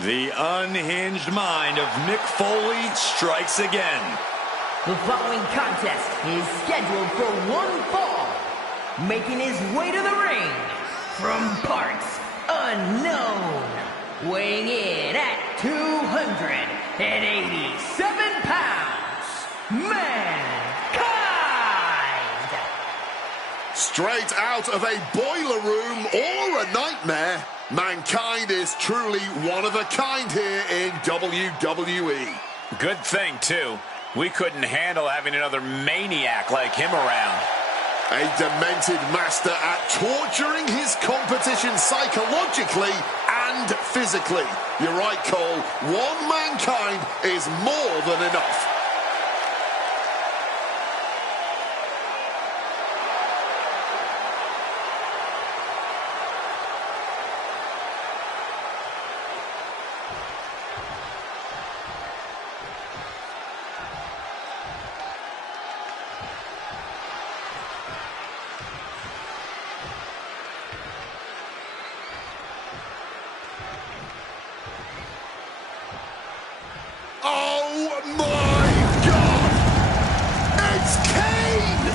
The unhinged mind of Mick Foley strikes again. The following contest is scheduled for one fall. Making his way to the ring from parts unknown. Weighing in at 287 pounds. Mankind! Straight out of a boiler room or a nightmare, Mankind is truly one of a kind here in WWE. Good thing, too. We couldn't handle having another maniac like him around. A demented master at torturing his competition psychologically and physically. You're right, Cole. One Mankind is more than enough. Oh my God! It's Kane!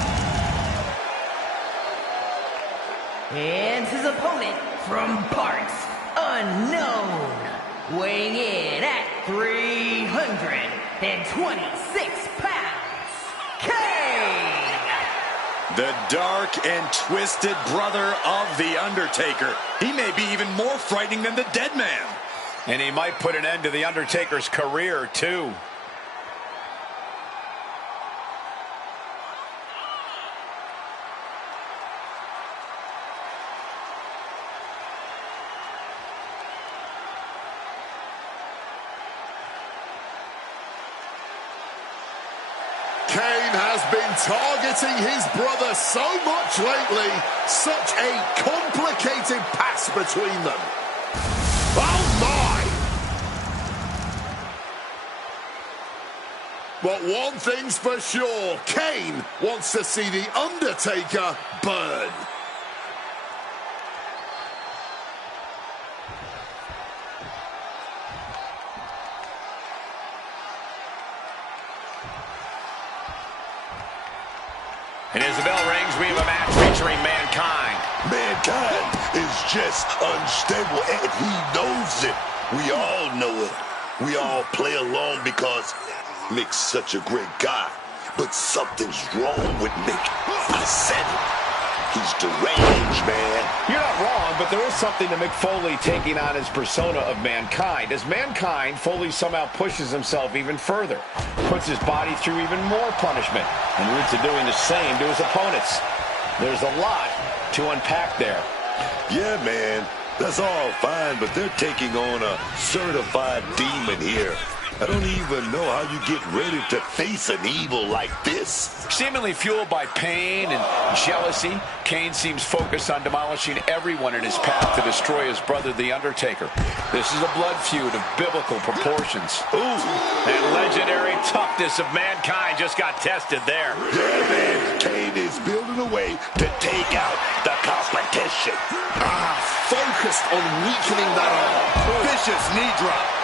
And his opponent from parts unknown. Weighing in at 326 pounds. Kane! The dark and twisted brother of The Undertaker. He may be even more frightening than the Dead Man. And he might put an end to The Undertaker's career, too. Kane has been targeting his brother so much lately. Such a complicated pass between them. Oh my! But one thing's for sure, Kane wants to see The Undertaker burn. And as the bell rings, we have a match featuring Mankind. Mankind is just unstable, and he knows it. We all know it. We all play along because Mick's such a great guy. But something's wrong with Mick. I said it. He's deranged, man. You're not wrong, but there is something to Mick Foley taking on his persona of Mankind. As Mankind, Foley somehow pushes himself even further, puts his body through even more punishment, and roots to doing the same to his opponents. There's a lot to unpack there. Yeah, man. That's all fine, but they're taking on a certified demon here. I don't even know how you get ready to face an evil like this. Seemingly fueled by pain and jealousy, Kane seems focused on demolishing everyone in his path to destroy his brother, The Undertaker. This is a blood feud of biblical proportions. Ooh. And legendary toughness of Mankind just got tested there. Yeah, man. Kane is building a way to take out the competition. Focused on weakening that arm. Vicious knee drop.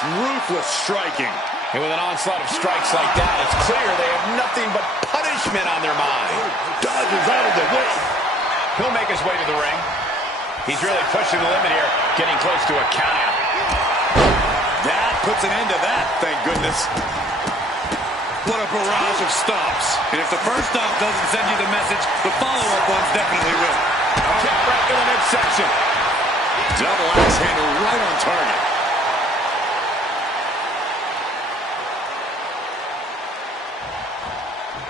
Ruthless striking. And with an onslaught of strikes like that, it's clear they have nothing but punishment on their mind. Dodges out of the way. He'll make his way to the ring. He's really pushing the limit here, getting close to a countout. That puts an end to that, thank goodness. What a barrage of stops. And if the first stop doesn't send you the message, the follow-up ones definitely will. Kick right to the midsection. Double axe handle right on target.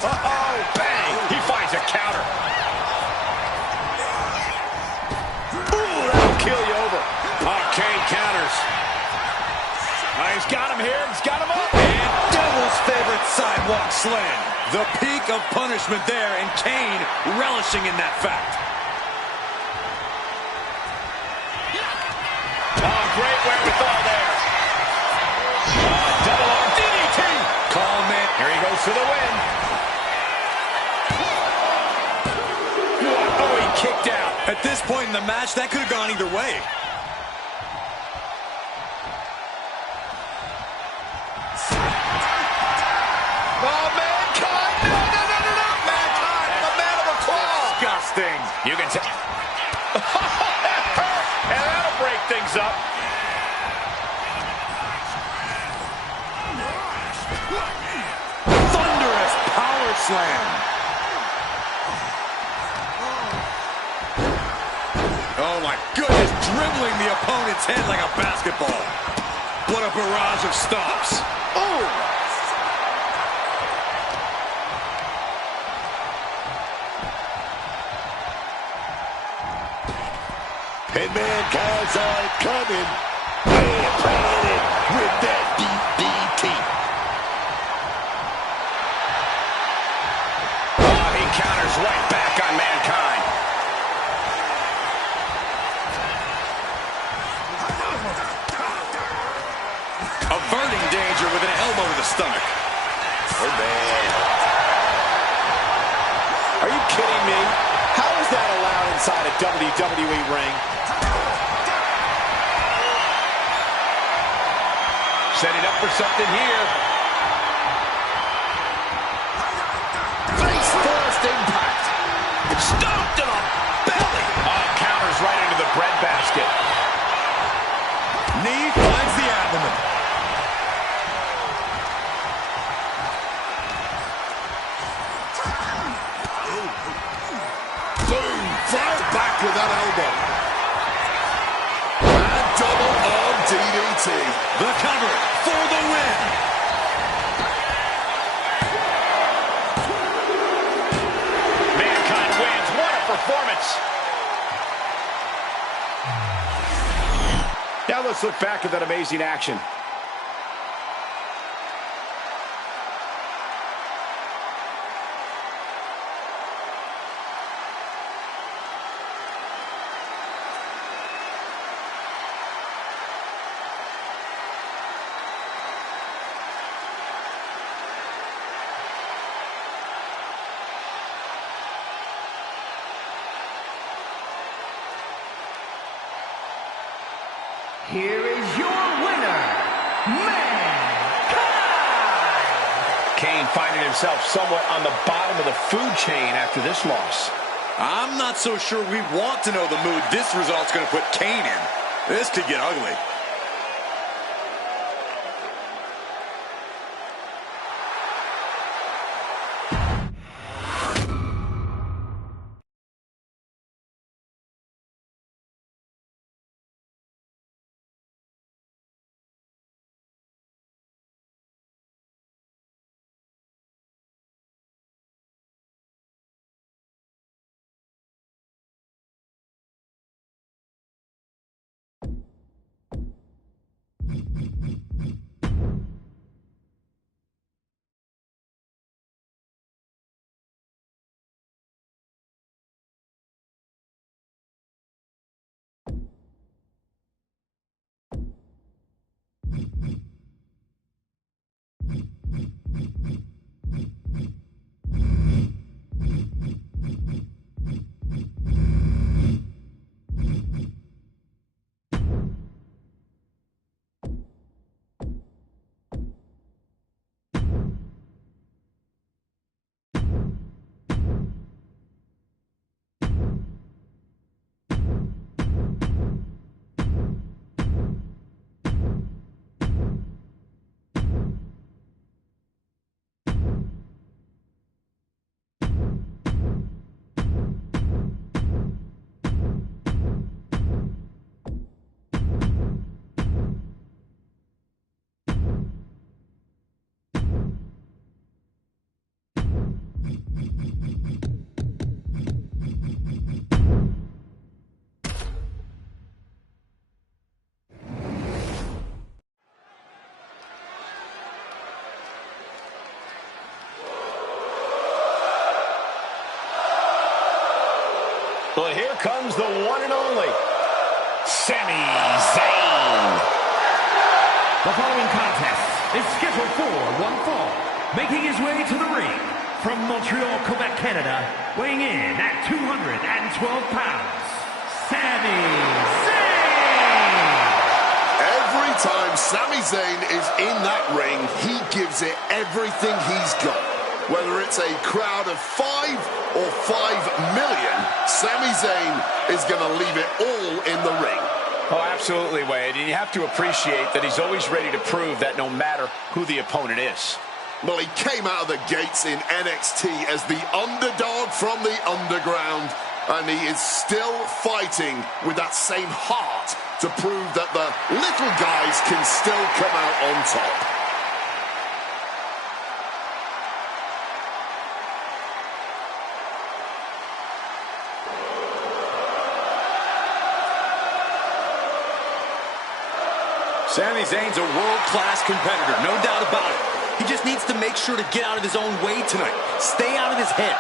Uh-oh, bang! He finds a counter. Ooh, that'll kill you over. Oh, Kane counters. He's got him here. He's got him up. And Devil's favorite sidewalk slam. The peak of punishment there, and Kane relishing in that fact. Oh, great wherewithal there. Double arm DDT. Calm it. Here he goes for the win. What point in the match, that could have gone either way. Oh, Mankind! No! Mankind, the man of the claw! Disgusting. You can tell. And that'll break things up. Thunderous power slam. Oh my goodness, dribbling the opponent's head like a basketball. What a barrage of stops. Oh! And Mankind saw it coming and playing it with that DDT. Oh, he counters right back on Mankind. Averting danger with an elbow to the stomach. Oh, man. Are you kidding me? How is that allowed inside a WWE ring? Setting up for something here. Face first impact. Stomped to the belly. Oh, counters right into the breadbasket. Knee finds the abdomen. Boom. Right back with that elbow. And double arm DDT. The cover for the win. Mankind wins. What a performance. Now let's look back at that amazing action. Here is your winner, Mankind! Kane finding himself somewhat on the bottom of the food chain after this loss. I'm not so sure we want to know the mood this result's going to put Kane in. This could get ugly. Well, here comes the one and only Sami Zayn. The following contest is scheduled for one fall. Making his way to the ring from Montreal, Quebec, Canada, weighing in at 212 pounds, Sami Zayn. Every time Sami Zayn is in that ring, he gives it everything he's got. Whether it's a crowd of 5 or 5 million, Sami Zayn is going to leave it all in the ring. Oh, absolutely, Wade. And you have to appreciate that he's always ready to prove that no matter who the opponent is. Well, he came out of the gates in NXT as the underdog from the underground, and he is still fighting with that same heart to prove that the little guys can still come out on top. Sami Zayn's a world-class competitor, no doubt about it. He just needs to make sure to get out of his own way tonight. Stay out of his head.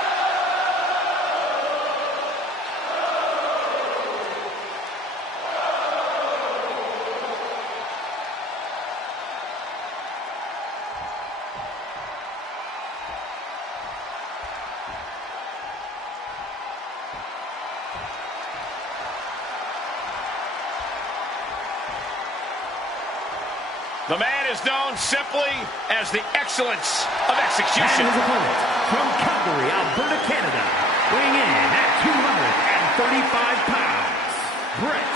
The man is known simply as the excellence of execution. And his opponent, from Calgary, Alberta, Canada, weighing in at 235 pounds, Bret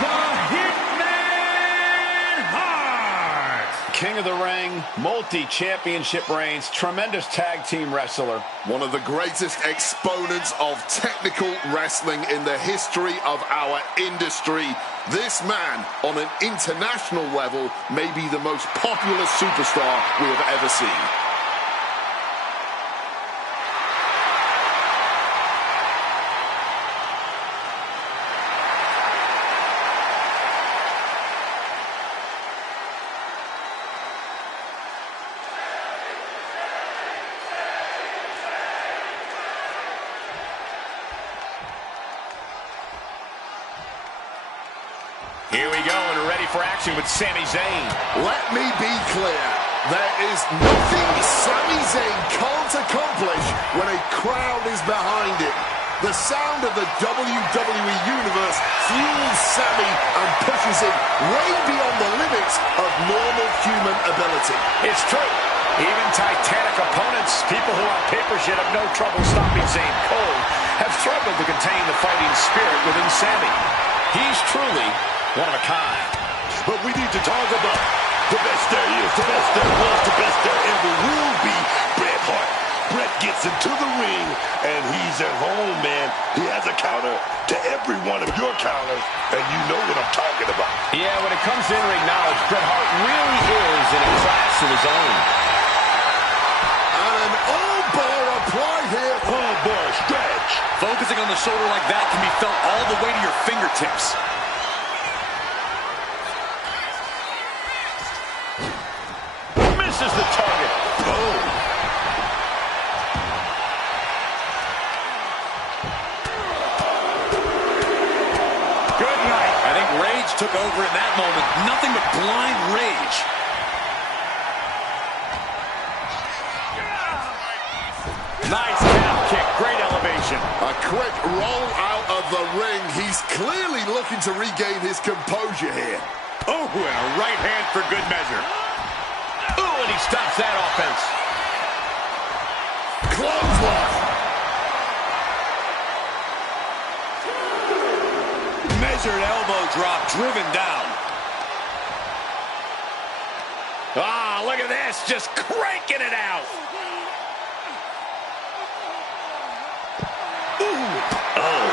the Hitman Hart. King of the ring, multi-championship reigns, tremendous tag team wrestler. One of the greatest exponents of technical wrestling in the history of our industry. This man, on an international level, may be the most popular superstar we have ever seen. Here we go, and ready for action with Sami Zayn. Let me be clear. There is nothing Sami Zayn can't accomplish when a crowd is behind him. The sound of the WWE Universe fuels Sami and pushes him way beyond the limits of normal human ability. It's true. Even titanic opponents, people who on paper should have no trouble stopping Zayn cold, have struggled to contain the fighting spirit within Sami. He's truly one of a kind. But we need to talk about the best there is, the best there was, the best there ever will be, Bret Hart. Bret gets into the ring, and he's at home, man. He has a counter to every one of your counters, and you know what I'm talking about. Yeah, when it comes to in-ring knowledge, Bret Hart really is in a class of his own. And an armbar apply here. Armbar stretch. Focusing on the shoulder like that can be felt all the way to your fingertips. Misses the target. Oh. Good night. I think rage took over in that moment. Nothing but blind rage. Nice calf kick. Great elevation. A quick roll out of the ring. He's clearly looking to regain his composure here. Oh, and a right hand for good measure. Ooh, and he stops that offense. Clothesline. Measured elbow drop, driven down. Ah, look at this, just cranking it out. Ooh. Oh.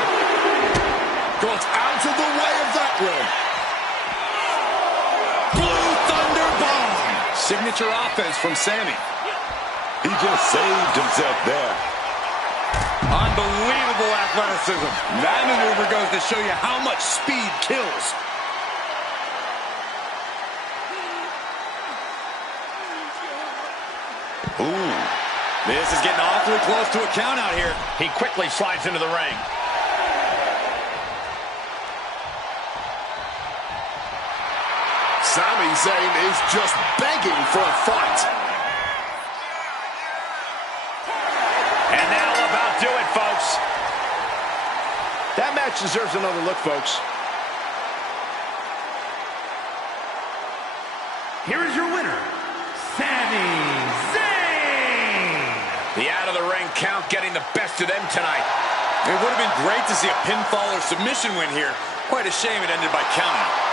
Got out of the way of that one. Blue Thunder Bomb. Signature offense from Sami. He just saved himself there. Unbelievable athleticism. That maneuver goes to show you how much speed kills. Ooh. This is getting awfully close to a count out here. He quickly slides into the ring. Sami Zayn is just begging for a fight. And that'll about do it, folks. That match deserves another look, folks. Here is your winner, Sami Zayn. The out-of-the-ring count getting the best of them tonight. It would have been great to see a pinfall or submission win here. Quite a shame it ended by countout.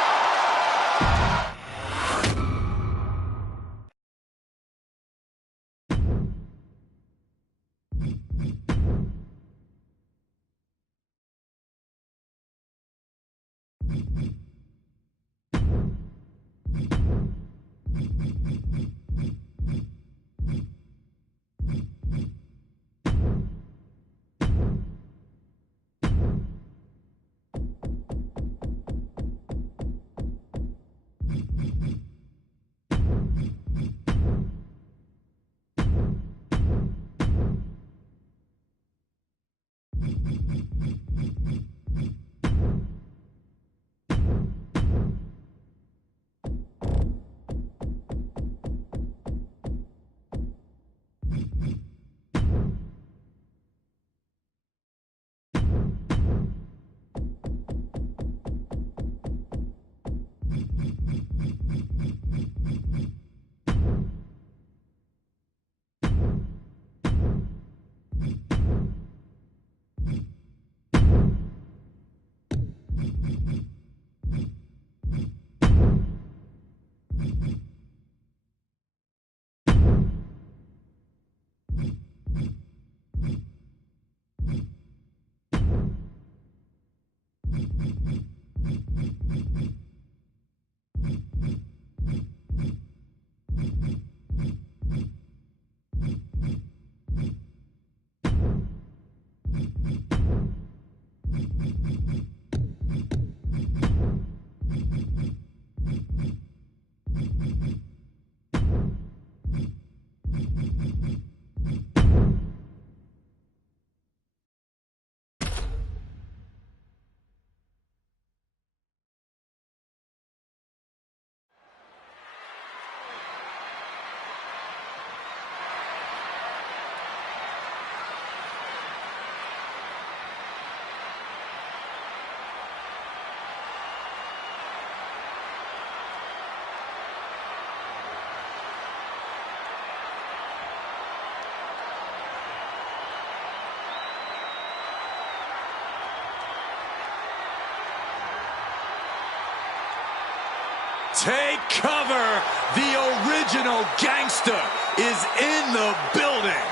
Take cover. The original gangster is in the building.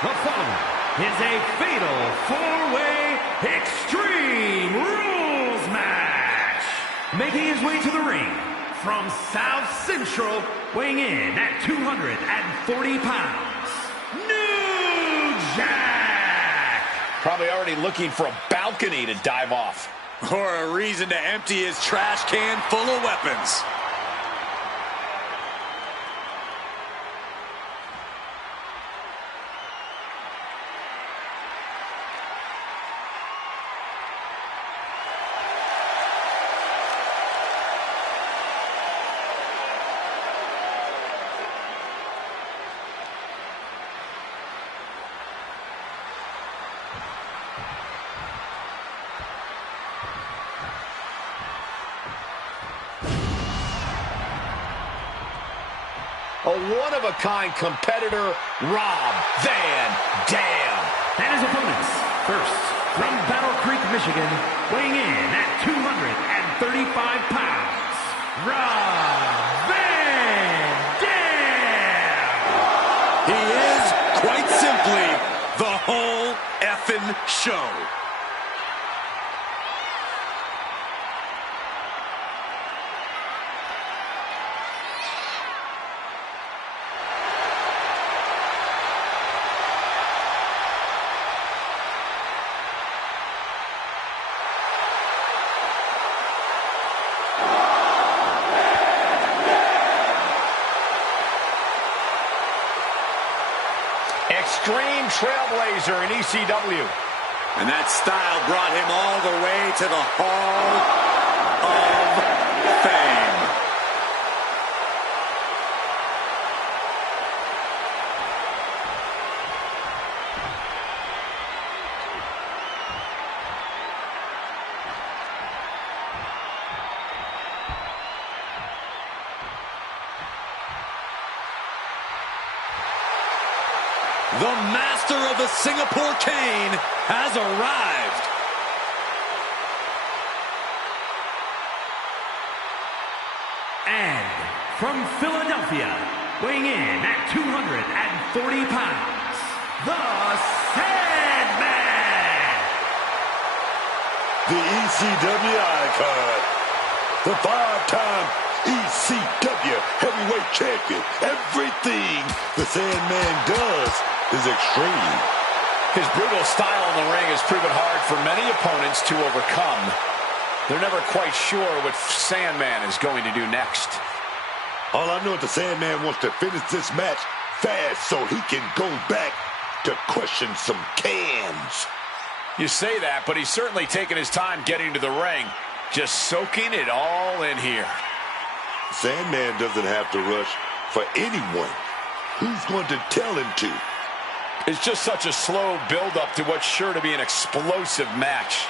The following is a fatal four-way Extreme Rules match. Making his way to the ring from South Central, weighing in at 240 pounds, New Jack. Probably already looking for a balcony to dive off. Or a reason to empty his trash can full of weapons. A one-of-a-kind competitor, Rob Van Dam. And his opponents, first, from Battle Creek, Michigan, weighing in at 235 pounds, Rob Van Dam. He is, quite simply, the whole effing show. Extreme trailblazer in ECW. And that style brought him all the way to the Hall of Fame. The master of the Singapore cane has arrived. And from Philadelphia, weighing in at 240 pounds, the Sandman. The ECW icon. The 5-time ECW heavyweight champion. Everything the Sandman does is extreme. His brutal style in the ring has proven hard for many opponents to overcome. They're never quite sure what Sandman is going to do next. All I know is the Sandman wants to finish this match fast so he can go back to crushing some cans. You say that, but he's certainly taken his time getting to the ring, just soaking it all in here. Sandman doesn't have to rush for anyone. Who's going to tell him to? It's just such a slow build-up to what's sure to be an explosive match.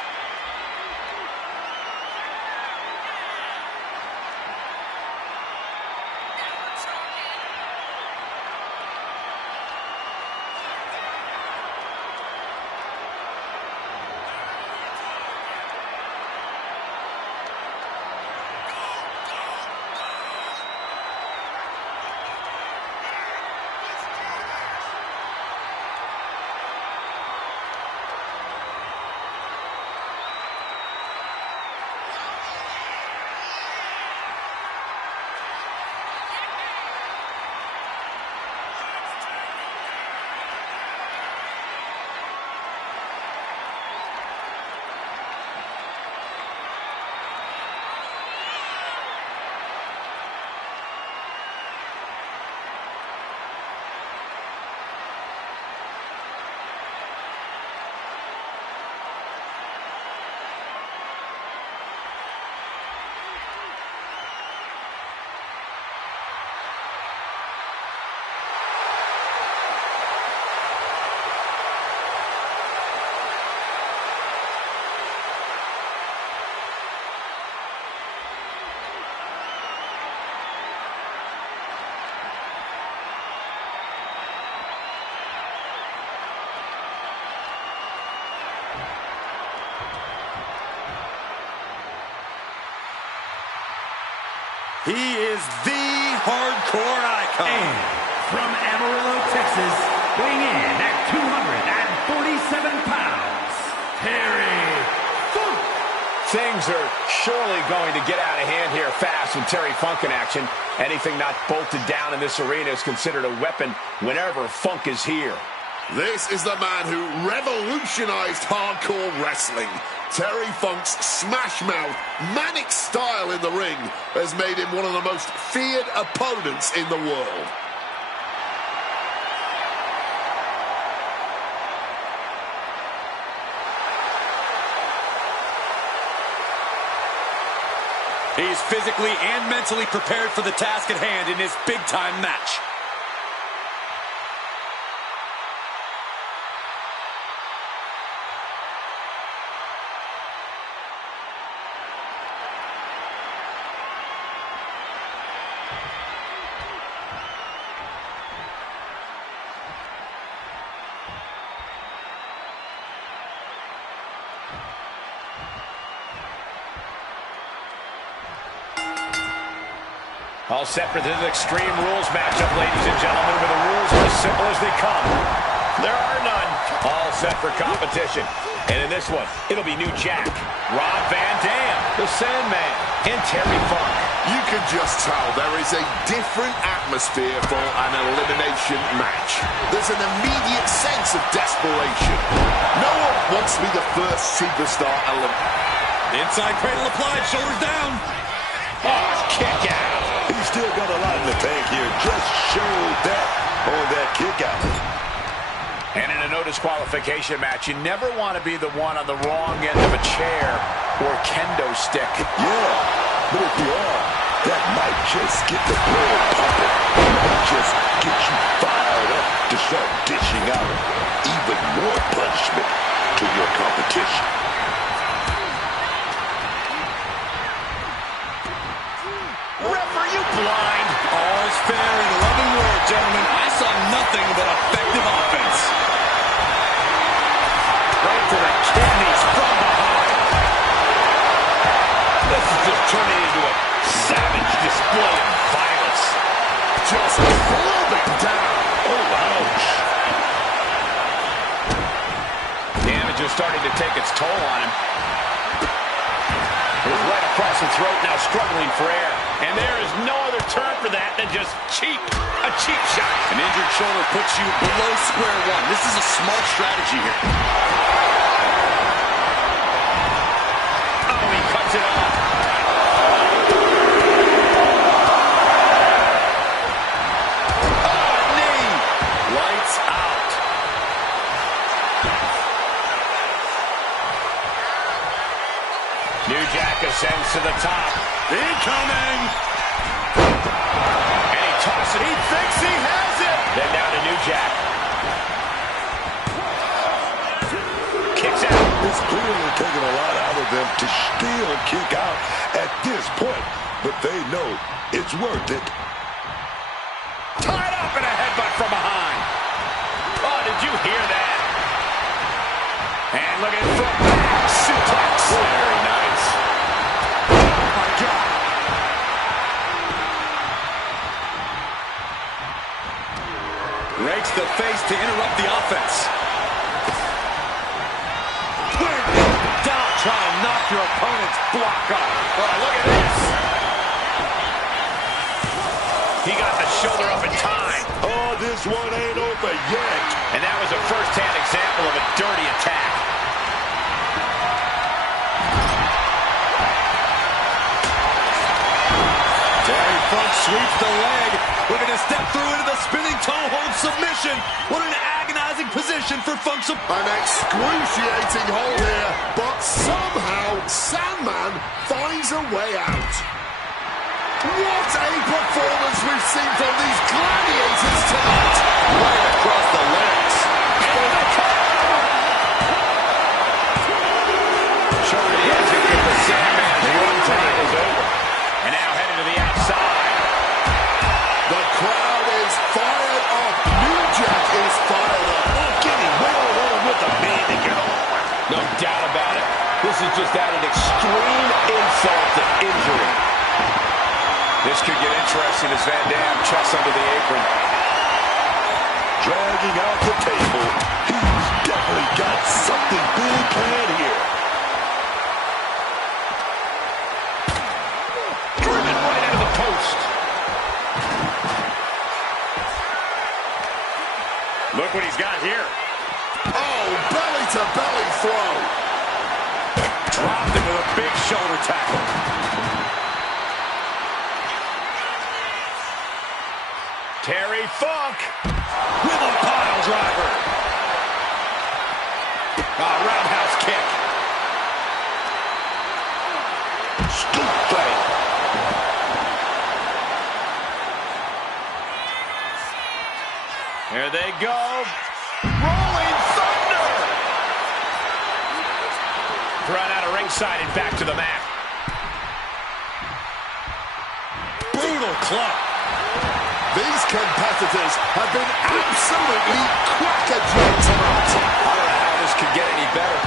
He is the hardcore icon. And from Amarillo, Texas, weighing in at 247 pounds, Terry Funk. Things are surely going to get out of hand here fast with Terry Funk in action. Anything not bolted down in this arena is considered a weapon whenever Funk is here. This is the man who revolutionized hardcore wrestling. Terry Funk's smash-mouth, manic style in the ring has made him one of the most feared opponents in the world. He's physically and mentally prepared for the task at hand in his big-time match. All set for this Extreme Rules matchup, ladies and gentlemen, where the rules are as simple as they come. There are none. All set for competition. And in this one, it'll be New Jack, Rob Van Dam, the Sandman, and Terry Funk. You can just tell there is a different atmosphere for an elimination match. There's an immediate sense of desperation. No one wants to be the first superstar Inside cradle applied, shoulders down. Oh, kick out. He's still got a lot in the tank here. Just showed that on that kick out. And in a no disqualification match, you never want to be the one on the wrong end of a chair or kendo stick. Yeah, but if you are, that might just get the blood pumping. It might just get you fired up to start dishing out even more punishment to your competition. Ref, are you blind? All is fair in love and war, gentlemen. I saw nothing but effective offense. toll on him. It was right across the throat, now struggling for air. And there is no other term for that than just cheap. A cheap shot. An injured shoulder puts you below square one. This is a smart strategy here. Oh, he cuts it off. Oh, knee. Lights out. New Jack ascends to the top. Incoming. And he tosses it. He thinks he has it. Then down to New Jack. Kicks out. It's clearly taking a lot out of them to still kick out at this point, but they know it's worth it. Tied up and a headbutt from behind. Oh, did you hear that? And look at it from back. Suplex. Very nice. Oh, my God. Rakes the face to interrupt the offense. Down, try to knock your opponent's block off. Oh, look at this. He got the shoulder up in time. Oh, this one ain't over yet. And that was a first-hand example of a dirty attack. Terry Funk sweeps the leg. Looking to step through into the spinning toe hold submission. What an agonizing position for Funk's. An excruciating hold here, but somehow Sandman finds a way out. What a performance we've seen from these gladiators tonight. Right across the legs. Showing the exit with the Sandman's run time is over. And now headed to the outside. The crowd is fired up. New Jack is fired up. Oh, getting well with a man to get on. No doubt about it. This is just adding extreme insult to injury. This could get interesting as Van Dam checks under the apron. Dragging out the table. He's definitely got something big planned here. Driven right into the post. Look what he's got here. Oh, belly-to-belly throw. Dropped him with a big shoulder tackle. Terry Funk With a pile driver. roundhouse kick. Scoop fight. Here they go. Rolling Thunder. Thrown out of ringside and back to the mat. Brutal club. These competitors have been absolutely crackerjacked tonight. I don't know how this could get any better.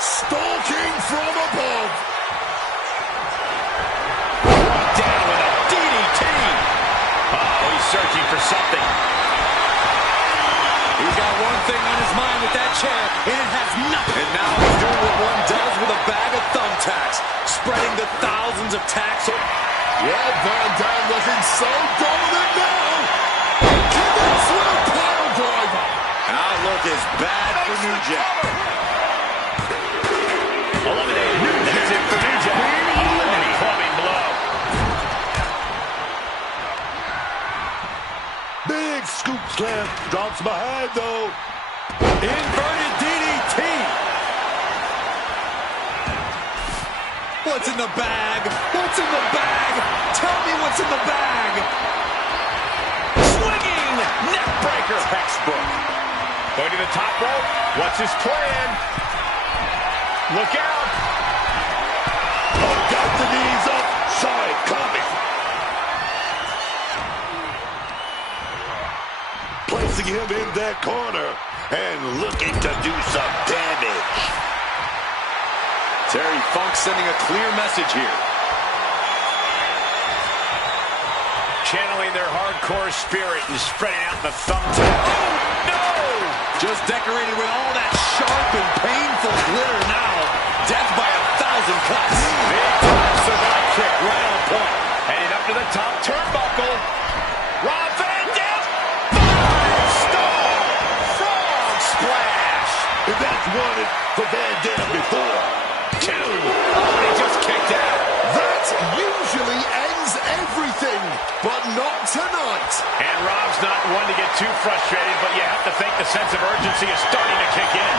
Stalking from above. Brought down with a DDT. Oh, he's searching for something. He's got one thing on his mind with that chair, and it has nothing. And now he's doing what one does with a bag of thumbtacks, spreading the thousands of tacks. Yeah, Van Dam looking so dominant now. Connects with a pile driver. Outlook is bad for New Jack. Eliminated. That's it for New Jack. And a clubbing blow. Big scoop slam. Drops behind, though. Inverted DDT. What's in the bag? What's in the bag? Tell me what's in the bag. Swinging neck breaker. Textbook. Going to the top rope. What's his plan? Look out. Oh, got the knees up. Saw it coming. Placing him in that corner and looking to do some damage. Terry Funk sending a clear message here. Channeling their hardcore spirit and spreading out the thumbtack. Oh, no! Just decorated with all that sharp and painful glitter now. Death by 1,000 cuts. Big time survive kick right on point. Heading up to the top turnbuckle. Rob Van Dam. 5-star frog splash. If that's wanted for Van Dam before. 2. Oh, he just kicked out. That usually ends everything, but not tonight. And Rob's not one to get too frustrated, but you have to think the sense of urgency is starting to kick in.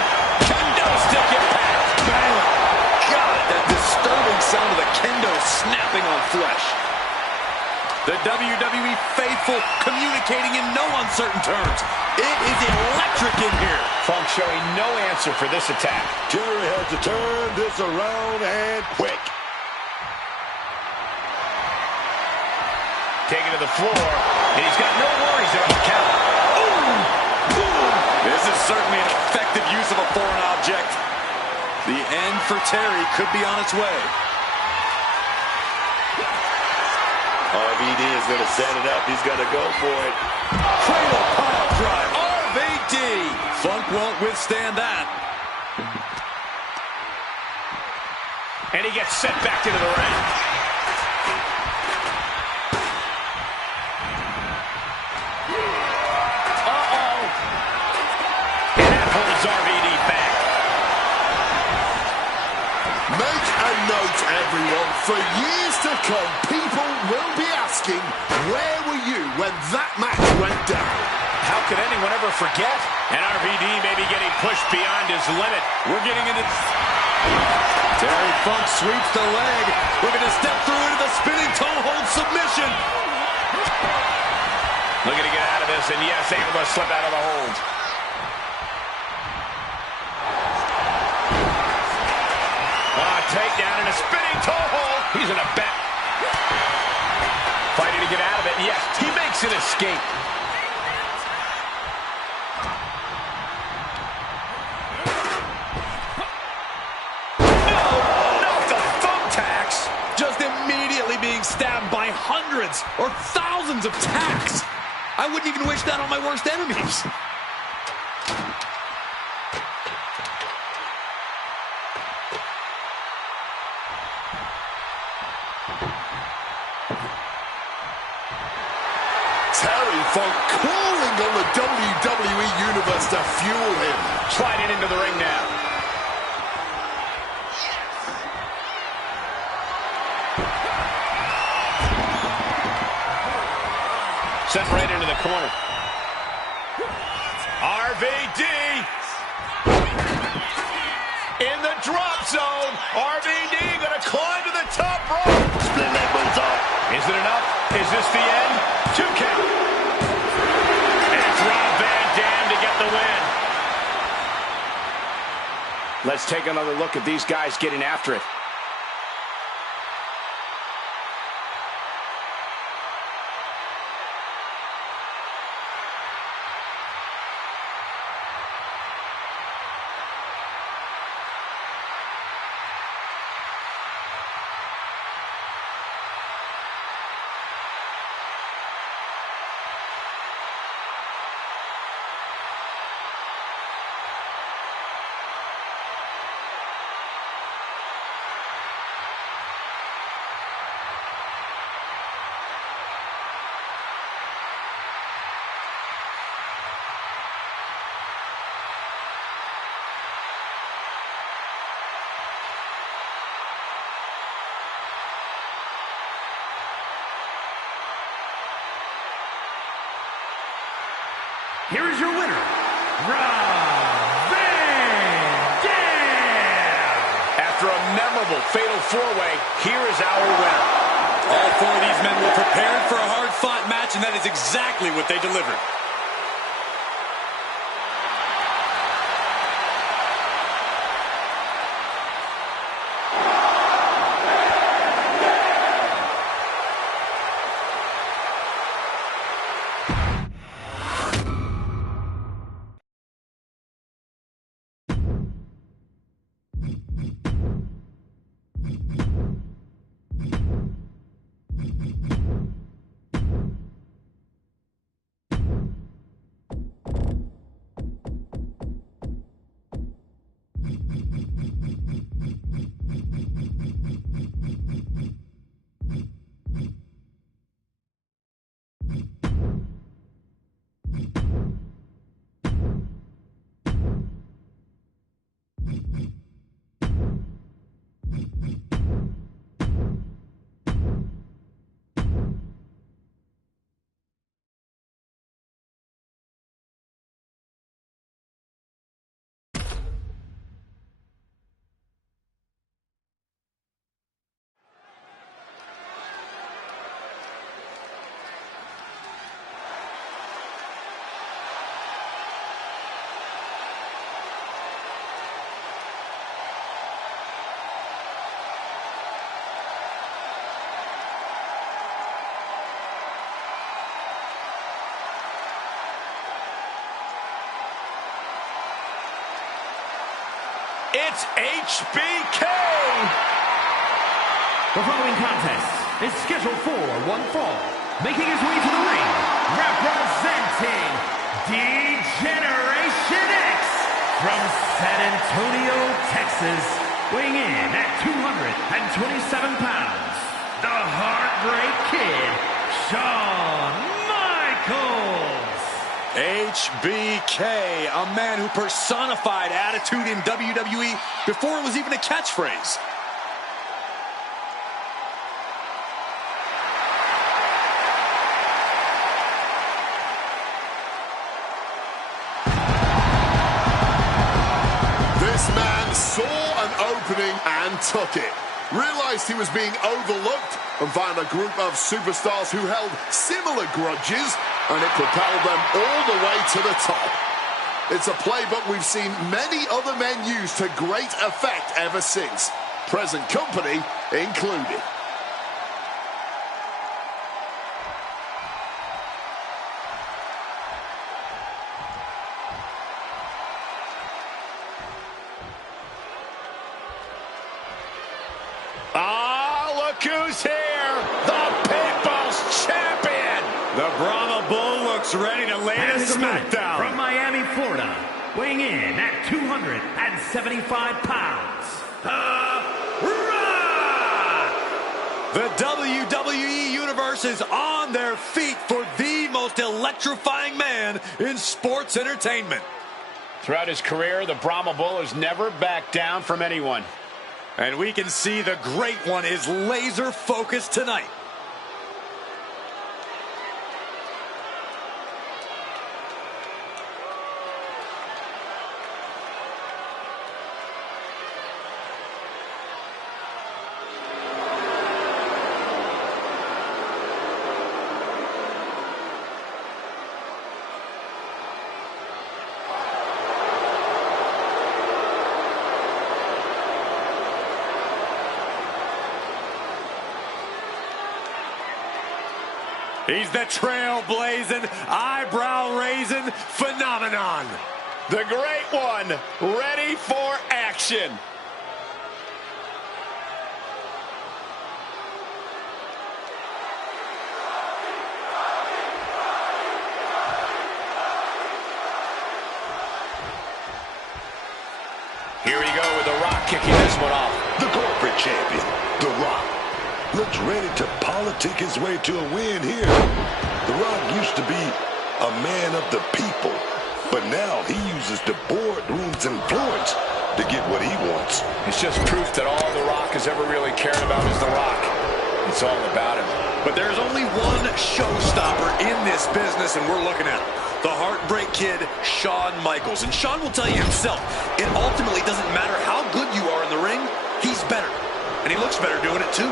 Kendo stick impact. Man, God, that disturbing sound of the kendo snapping on flesh. The WWE faithful communicating in no uncertain terms. It is electric in here. Funk showing no answer for this attack. Jerry has to turn this around and quick. Taken to the floor, and he's got no worries about the count. Ooh. Ooh. This is certainly an effective use of a foreign object. The end for Terry could be on its way. RVD is going to set it up. He's going to go for it. Cradle pile drive. RVD. Funk won't withstand that. And he gets sent back into the ring. Uh-oh. And that holds RVD back. Make a note, everyone. For years to come, people will be asking, where were you when that match went down? How could anyone ever forget? And RVD may be getting pushed beyond his limit. We're getting into... Terry Funk sweeps the leg. Looking to step through into the spinning toe hold submission. Looking to get out of this, and yes, able to slip out of the hold. Takedown and a spinning toe hold. He's in a bet. Fighting to get out of it. Yes, he makes an escape. Not the thumbtacks. Just immediately being stabbed by hundreds or thousands of tacks. I wouldn't even wish that on my worst enemies. Terry Funk calling on the WWE Universe to fuel him. Sliding into the ring now. Sent right into the corner. RVD. In the drop zone. RVD going to climb to the top rope. Spin that boots off. Is it enough? Is this the end? 2 count. And it's Rob Van Dam to get the win. Let's take another look at these guys getting after it. Here is your winner, Rob Van Dam. After a memorable fatal four-way, here is our winner. All 4 of these men were prepared for a hard-fought match, and that is exactly what they delivered. It's HBK! The following contest is scheduled for one fall. Making his way to the ring, representing D-Generation X from San Antonio, Texas, weighing in at 227 pounds, the Heartbreak Kid, Shawn Michaels. HBK, a man who personified attitude in WWE before it was even a catchphrase. This man saw an opening and took it. Realized he was being overlooked and found a group of superstars who held similar grudges, and it propelled them all the way to the top. It's a playbook we've seen many other men use to great effect ever since, present company included. Who's here? The People's Champion! The Brahma Bull looks ready to lay the smackdown. From Miami, Florida, weighing in at 275 pounds, The WWE Universe is on their feet for the most electrifying man in sports entertainment. Throughout his career, the Brahma Bull has never backed down from anyone. And we can see the Great One is laser focused tonight. He's the trailblazing, eyebrow-raising phenomenon. The Great One, ready for action. Here we go with The Rock kicking this one off. The corporate champion, The Rock, looks ready to politic his way to a win here. The Rock used to be a man of the people, but now he uses the boardroom's influence to get what he wants. It's just proof that all The Rock has ever really cared about is The Rock. It's all about him. But there's only one showstopper in this business, and we're looking at the Heartbreak Kid, Shawn Michaels. And Shawn will tell you himself, it ultimately doesn't matter how good you are in the ring, he's better. And he looks better doing it too.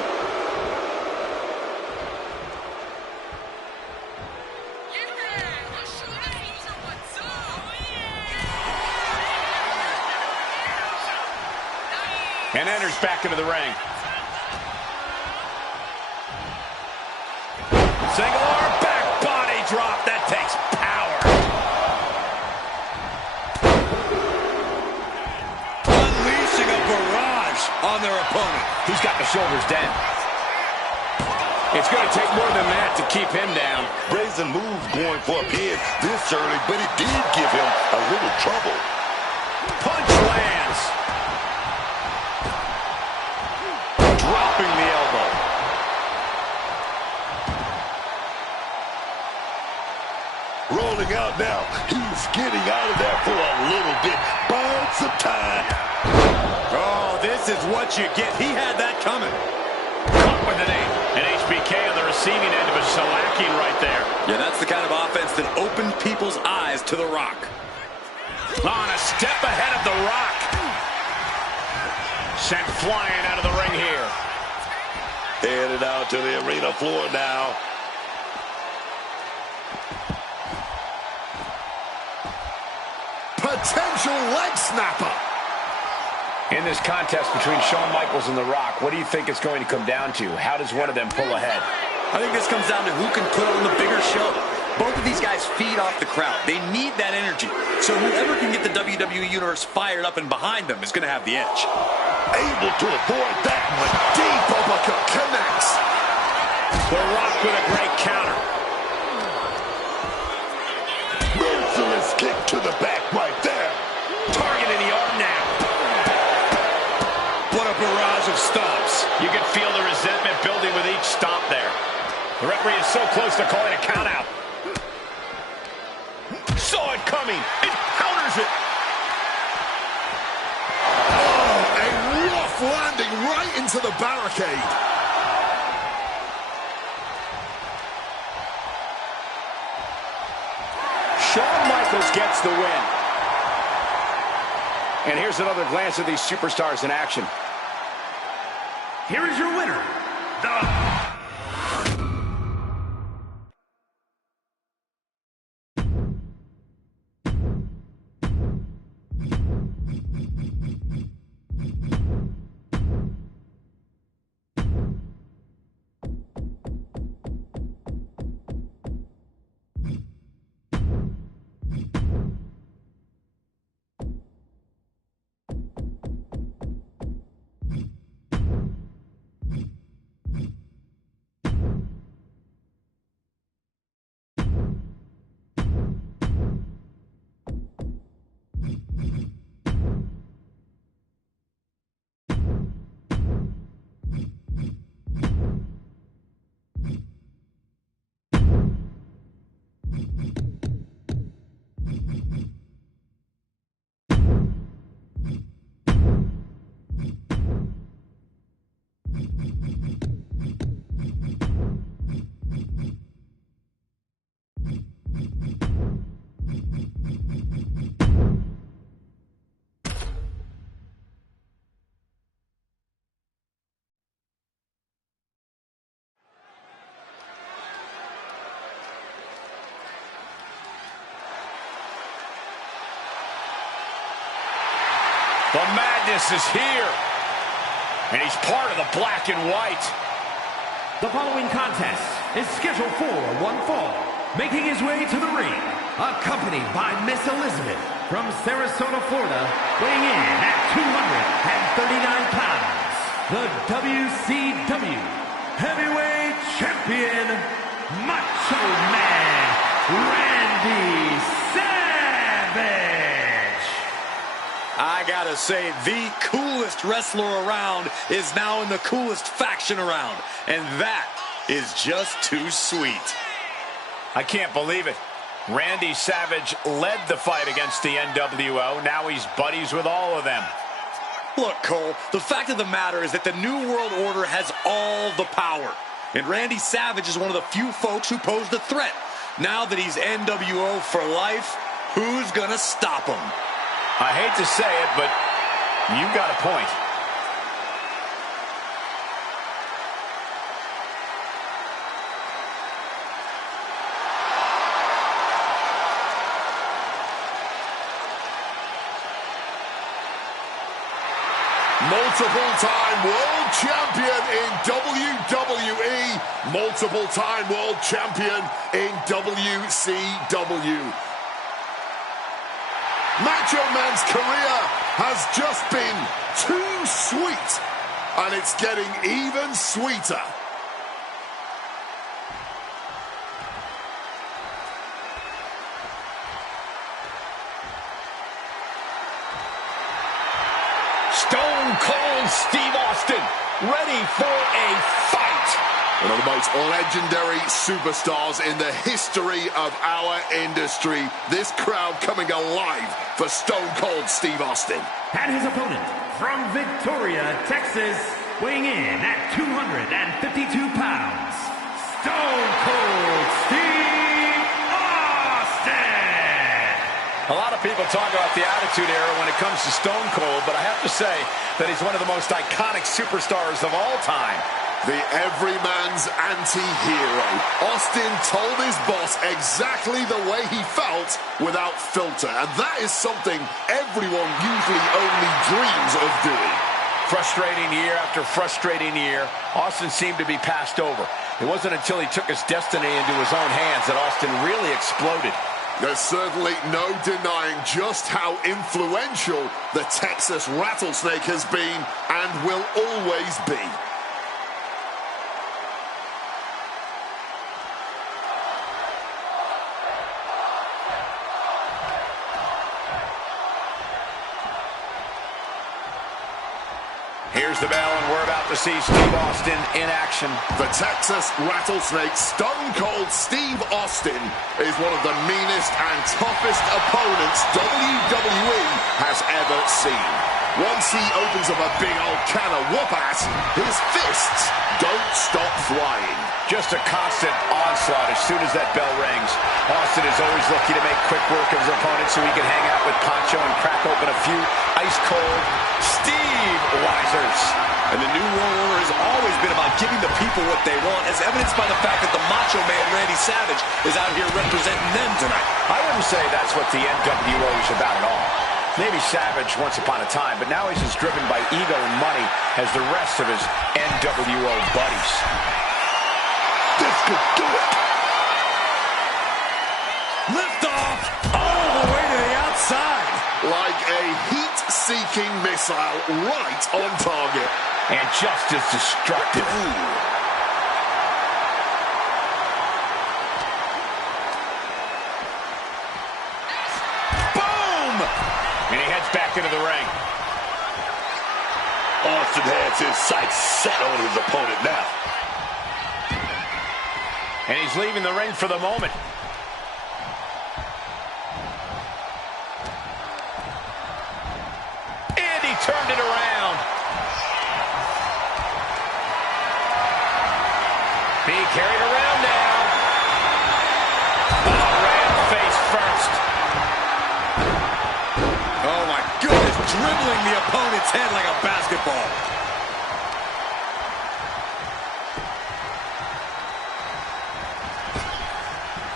And enters back into the ring. Single arm back body drop. That takes power. Unleashing a barrage on their opponent. He's got the shoulders down. It's going to take more than that to keep him down. Brazen move going for a pin this early, but it did give him a little trouble. Punch lands. Dropping the elbow. Rolling out now. He's getting out of there for a little bit. Buying some time. Oh, this is what you get. He had that coming. Caught with an eight. And HBK on the receiving end of a shellacking right there. Yeah, that's the kind of offense that opened people's eyes to The Rock. On a step ahead of The Rock. Sent flying out of the ring here. Headed out to the arena floor now. Potential leg snapper. In this contest between Shawn Michaels and The Rock, what do you think it's going to come down to? How does one of them pull ahead? I think this comes down to who can put on the bigger show. Both of these guys feed off the crowd. They need that energy. So whoever can get the WWE Universe fired up and behind them is going to have the edge. Able to avoid that one. Deep uppercut connects. The Rock with a great counter. Merciless kick to the back right there. Targeting the arm now. What a barrage of stomps. You can feel the resentment building with each stomp there. The referee is so close to calling a count out. Saw it coming. It counters it. Oh, a rough landing right into the barricade. Shawn Michaels gets the win. And here's another glance at these superstars in action. Here is your winner, The madness is here. And he's part of the black and white. The following contest is scheduled for one fall. Making his way to the ring, accompanied by Miss Elizabeth from Sarasota, Florida, weighing in at 239 pounds, the WCW Heavyweight Champion, Macho Man, Randy Savage. I gotta say, the coolest wrestler around is now in the coolest faction around. And that is just too sweet. I can't believe it. Randy Savage led the fight against the NWO. Now he's buddies with all of them. Look, Cole, the fact of the matter is that the New World Order has all the power. And Randy Savage is one of the few folks who posed a threat. Now that he's NWO for life, who's gonna stop him? I hate to say it, but you got a point. Multiple-time world champion in WWE. Multiple-time world champion in WCW. Macho Man's career has just been too sweet, and it's getting even sweeter. Stone Cold Steve Austin, ready for a fight. One of the most legendary superstars in the history of our industry. This crowd coming alive for Stone Cold Steve Austin. And his opponent from Victoria, Texas, weighing in at 252 pounds, Stone Cold Steve Austin. A lot of people talk about the Attitude Era when it comes to Stone Cold, but I have to say that he's one of the most iconic superstars of all time. The everyman's anti-hero. Austin told his boss exactly the way he felt without filter. And that is something everyone usually only dreams of doing. Frustrating year after frustrating year. Austin seemed to be passed over. It wasn't until he took his destiny into his own hands that Austin really exploded. There's certainly no denying just how influential the Texas Rattlesnake has been and will always be. Here's the bell, and we're about to see Steve Austin in action. The Texas Rattlesnake, Stone Cold Steve Austin, is one of the meanest and toughest opponents WWE has ever seen. Once he opens up a big old can of whoop-ass, his fists don't stop flying. Just a constant onslaught as soon as that bell rings. Austin is always looking to make quick work of his opponent so he can hang out with Poncho and crack open a few ice-cold Steve Weisers. And the New World Order has always been about giving the people what they want, as evidenced by the fact that the Macho Man Randy Savage is out here representing them tonight. I wouldn't say that's what the NWO is about at all. Maybe Savage once upon a time, but now he's as driven by ego and money as the rest of his NWO buddies. This could do it. Lift off all the way to the outside. Like a heat-seeking missile right on target. And just as destructive. Boom! And he heads back into the ring. Austin has his sights set on his opponent now. And he's leaving the ring for the moment. And he turned it around. Being carried around now. Oh, ran face first. Oh my goodness, dribbling the opponent's head like a basketball.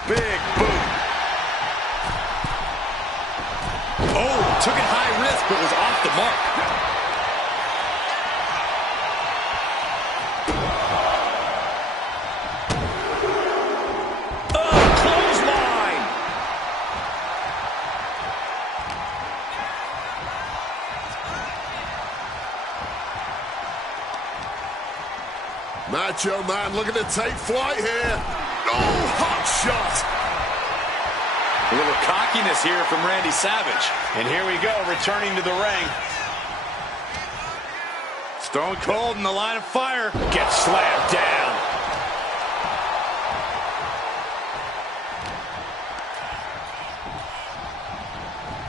Big boot. Oh, took it high risk, but was off the mark. Oh, clothesline. Macho Man looking to take flight here. Oh, hot shot. A little cockiness here from Randy Savage. And here we go, returning to the ring. Stone Cold in the line of fire. Gets slammed down.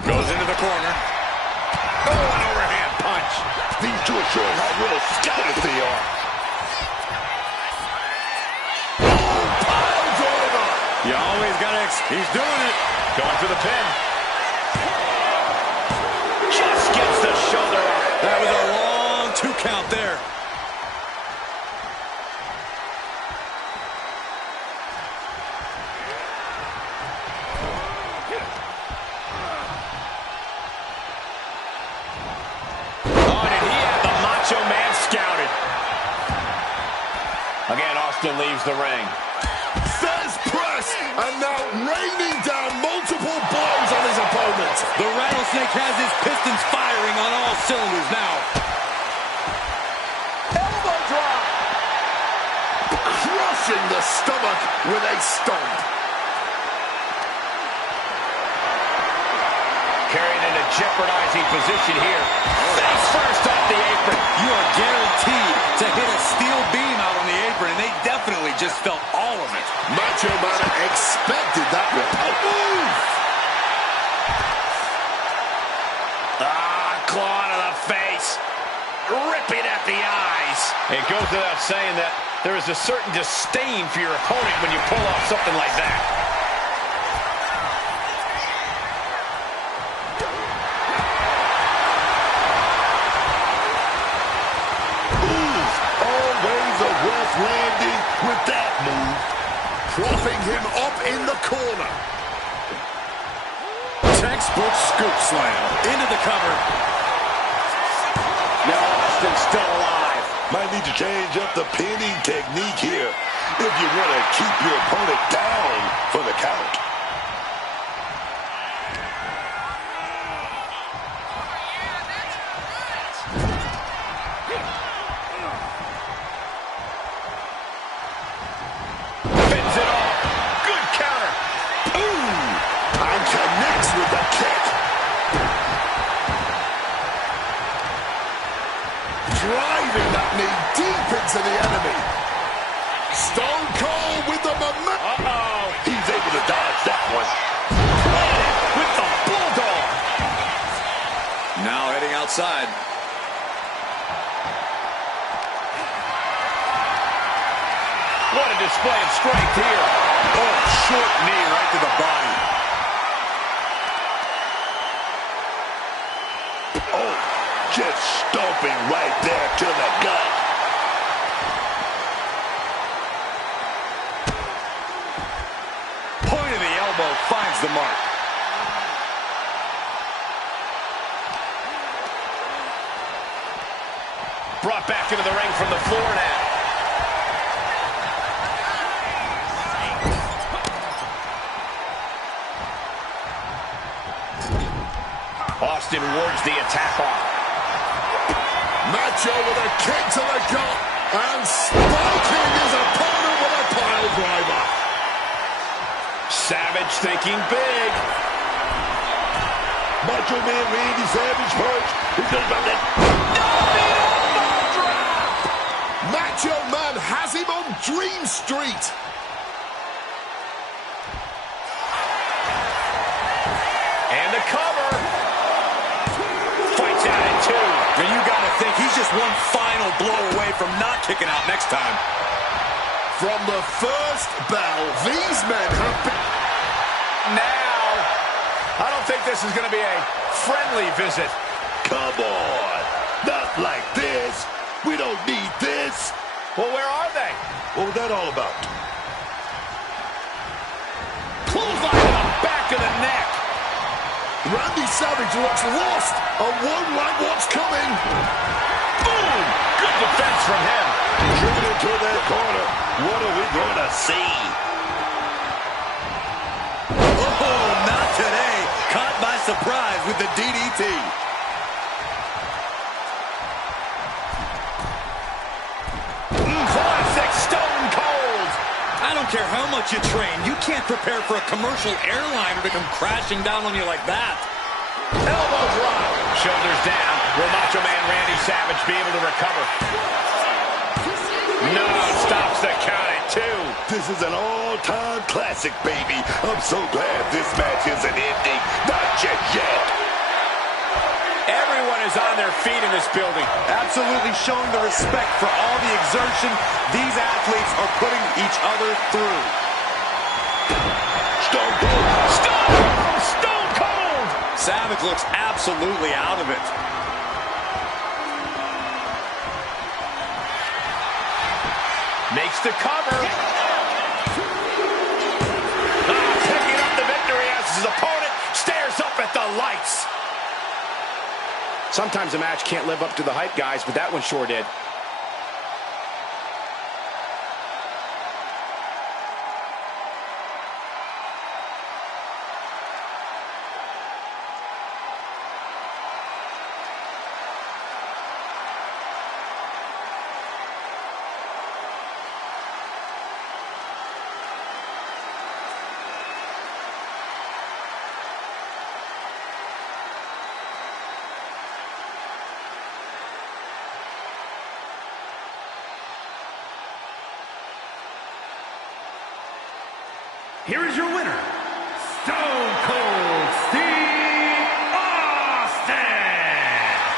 Goes into the corner. Oh, an overhand punch. These two are showing how well scouted they are. You always got to... He's doing it. Going for the pin. Just gets the shoulder up. That was a long 2 count there. Oh, did he have the Macho Man scouted? Again, Austin leaves the ring. Says press, and now raining down multiple blows on his opponent. The Rattlesnake has his pistons firing on all cylinders now. Elbow drop. Crushing the stomach with a stomp. Carried in a jeopardizing position here. Face first off the apron. You are guaranteed to hit a steel beam out on the apron, and they definitely just felt all of it. Macho Man expected that one. Move! Claw to the face. Ripping at the eyes. It goes without saying that there is a certain disdain for your opponent when you pull off something like that. Always a rough landing with that move. Propping him up in the corner. Textbook scoop slam. Into the cover. Now Austin still alive. Might need to change up the pinning technique here if you want to keep your opponent down for the count. Fends it off. Good counter. Ooh! And connects with the kick. Driving that knee deep into the enemy. Stone Cold with the momentum. Uh-oh. He's able to dodge that one. With the bulldog. Now heading outside. What a display of strength here. Oh, short knee right to the body. Oh, just stomping right there to the gut. Point of the elbow finds the mark. Brought back into the ring from the floor now. Austin wards the attack off. Macho with a kick to the gut and spiking his opponent with a pile driver. Savage thinking big. Macho Man Randy Savage first. He does about that. Macho Man has him on Dream Street. And the cover. Fights out in two. And you got to think he's just one final blow away from not kicking out next time. From the first bell, these men have been... Now, I don't think this is going to be a friendly visit. Come on. Not like this. We don't need this. Well, where are they? What was that all about? Clothesline to the back of the neck. Randy Savage looks lost and won't like what's coming. Boom! Good defense from him. Driven into that corner. What are we going to see? Oh, not today. Caught by surprise with the DDT. Classic Stone Cold. I don't care how much you train. You can't prepare for a commercial airliner to come crashing down on you like that. Elbow drop. Shoulders down. Will Macho Man Randy Savage be able to recover? No, stops the count at two. This is an all-time classic, baby. I'm so glad this match isn't ending. Not just yet. Everyone is on their feet in this building. Absolutely showing the respect for all the exertion these athletes are putting each other through. Stone Cold. Stone Cold. Savage looks absolutely out of it. Makes the cover. Picking up the victory as his opponent stares up at the lights. Sometimes a match can't live up to the hype, guys, but that one sure did. Here is your winner, Stone Cold Steve Austin.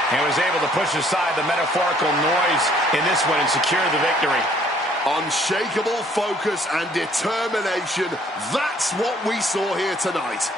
And was able to push aside the metaphorical noise in this one and secure the victory. Unshakable focus and determination. That's what we saw here tonight.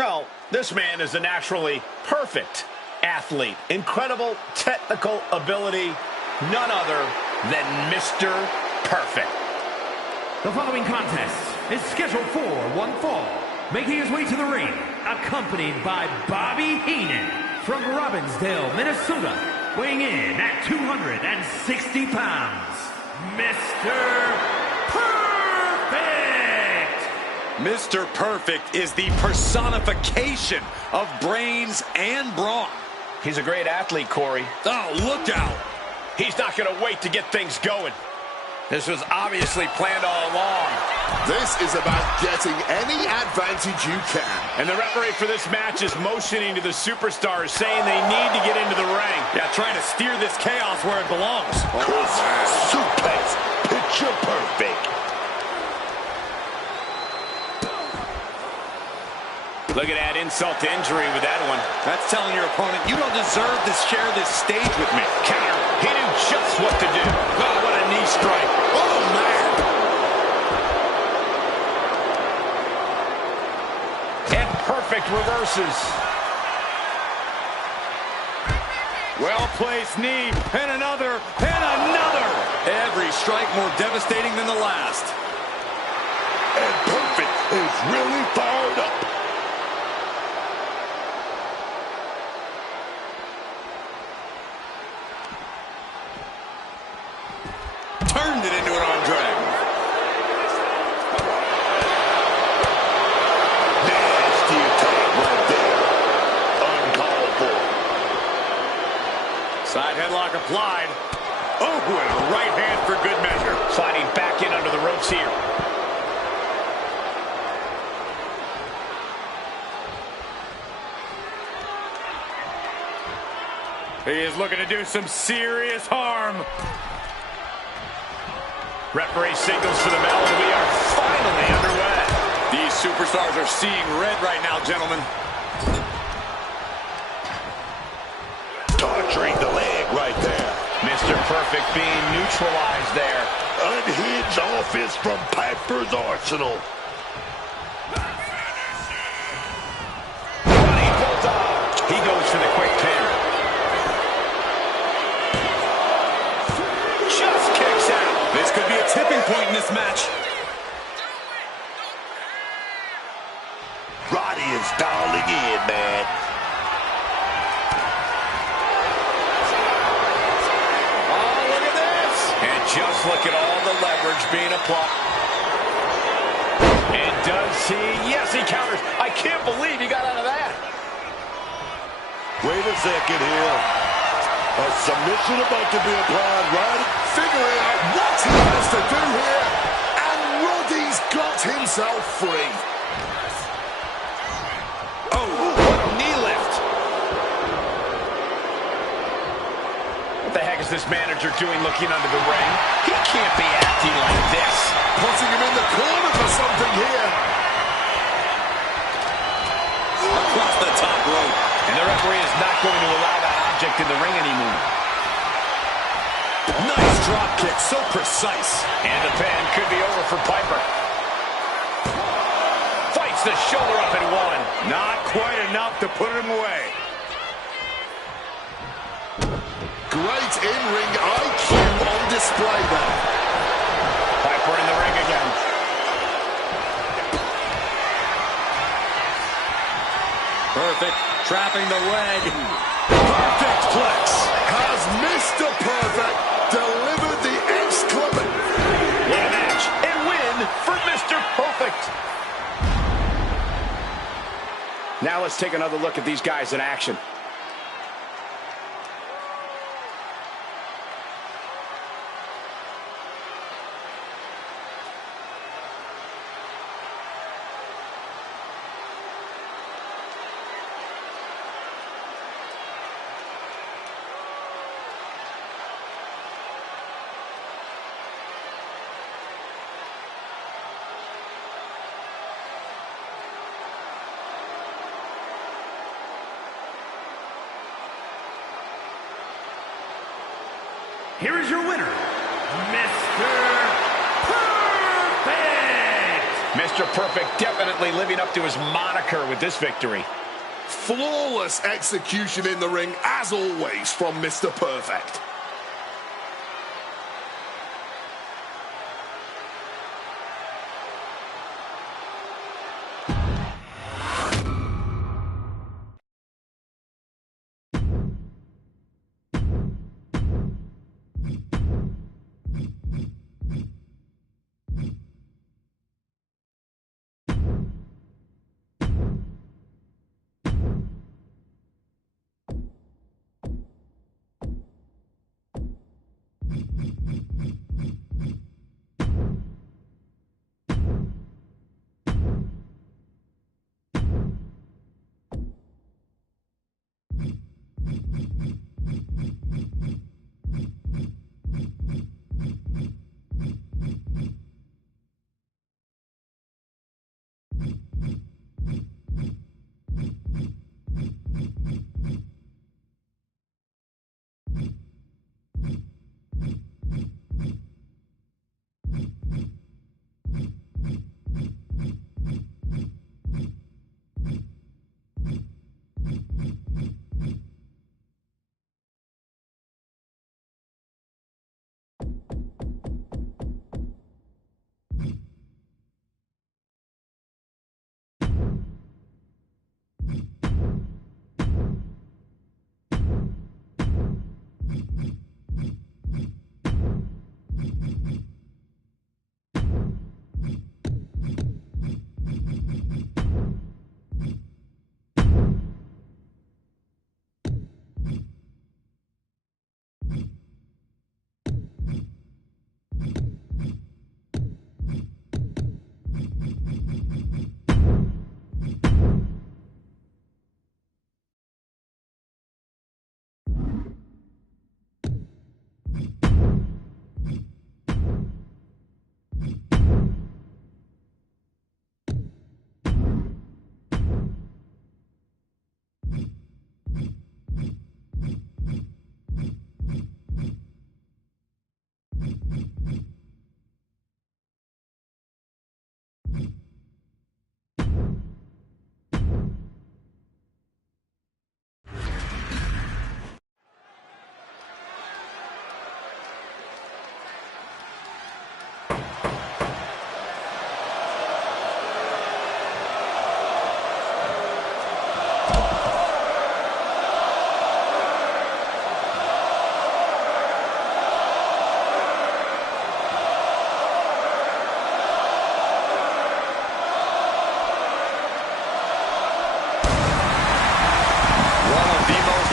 No, this man is a naturally perfect athlete. Incredible technical ability. None other than Mr. Perfect. The following contest is scheduled for one fall. Making his way to the ring, accompanied by Bobby Heenan from Robbinsdale, Minnesota, weighing in at 260 pounds, Mr. Perfect! Mr. Perfect is the personification of brains and brawn. He's a great athlete, Corey. Oh, look out! He's not going to wait to get things going. This was obviously planned all along. This is about getting any advantage you can. And the referee for this match is motioning to the superstars, saying they need to get into the ring. Yeah, trying to steer this chaos where it belongs. Chris suplex, picture perfect. Look at that insult to injury with that one. That's telling your opponent, you don't deserve to share this stage with me. Counter. He knew just what to do. Oh, what a knee strike. Oh, man. And Perfect reverses. Well-placed knee, and another, and another. Every strike more devastating than the last. And Perfect is really fired up. Turned it into an arm drag. Nasty attack right there. Uncalled for. Side headlock applied. Oh, and a right hand for good measure. Sliding back in under the ropes here. He is looking to do some serious harm. Referee signals for the bell, and we are finally underway. These superstars are seeing red right now, gentlemen. Torturing the leg right there. Mr. Perfect being neutralized there. Unhinged offense from Piper's arsenal. Running bulldog. He goes for the quick pin. Just kicks out. This could be a tipping point in this match. Roddy is dialing in, man. Oh, look at this. And just look at all the leverage being applied. And does he? Yes, he counters. I can't believe he got out of that. Wait a second here. A submission about to be applied. Roddy Figuring out what he has to do here. And Roddy's got himself free. Oh, what a knee lift. What the heck is this manager doing looking under the ring? He can't be acting like this. Putting him in the corner for something here. Across the top rope. And the referee is not going to allow that object in the ring anymore. Nice drop kick, so precise. And the pin could be over for Piper. Fights the shoulder up at one. Not quite enough to put him away. Great in-ring IQ on display there. Piper in the ring again. Perfect, trapping the leg. Perfect flex. Has Mr. Perfect delivered the exclamation? What a match and win for Mr. Perfect. Now let's take another look at these guys in action. Here is your winner, Mr. Perfect! Mr. Perfect definitely living up to his moniker with this victory. Flawless execution in the ring, as always, from Mr. Perfect.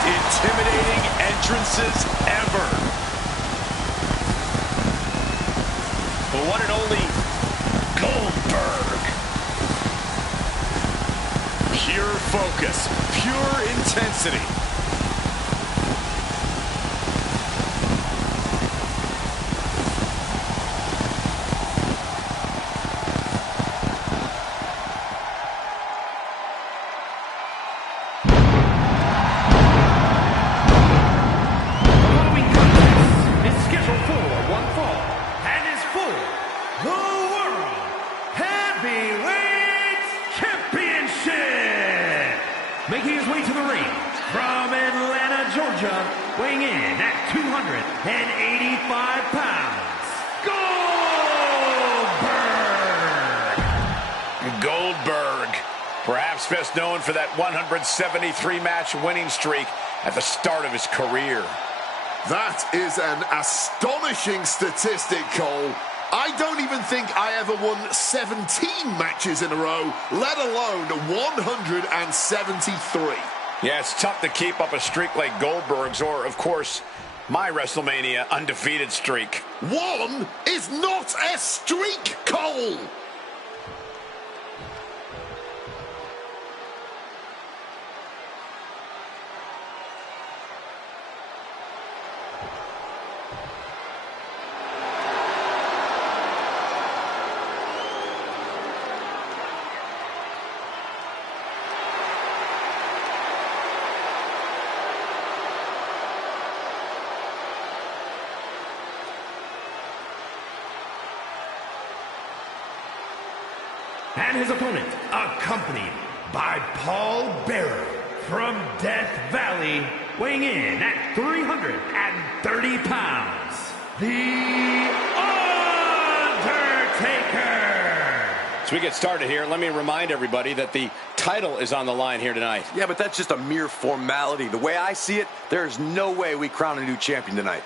Intimidating entrances ever. The one and only Goldberg. Pure focus, pure intensity. Making his way to the ring from Atlanta, Georgia, weighing in at 285 pounds, Goldberg, perhaps best known for that 173-match winning streak at the start of his career. That is an astonishing statistic, Cole. I don't even think I ever won 17 matches in a row, let alone 173. Yeah, it's tough to keep up a streak like Goldberg's or, of course, my WrestleMania undefeated streak. One is not a streak, Cole! And his opponent, accompanied by Paul Bearer from Death Valley, weighing in at 330 pounds, The Undertaker! As we get started here, let me remind everybody that the title is on the line here tonight. Yeah, but that's just a mere formality. The way I see it, there's no way we crown a new champion tonight.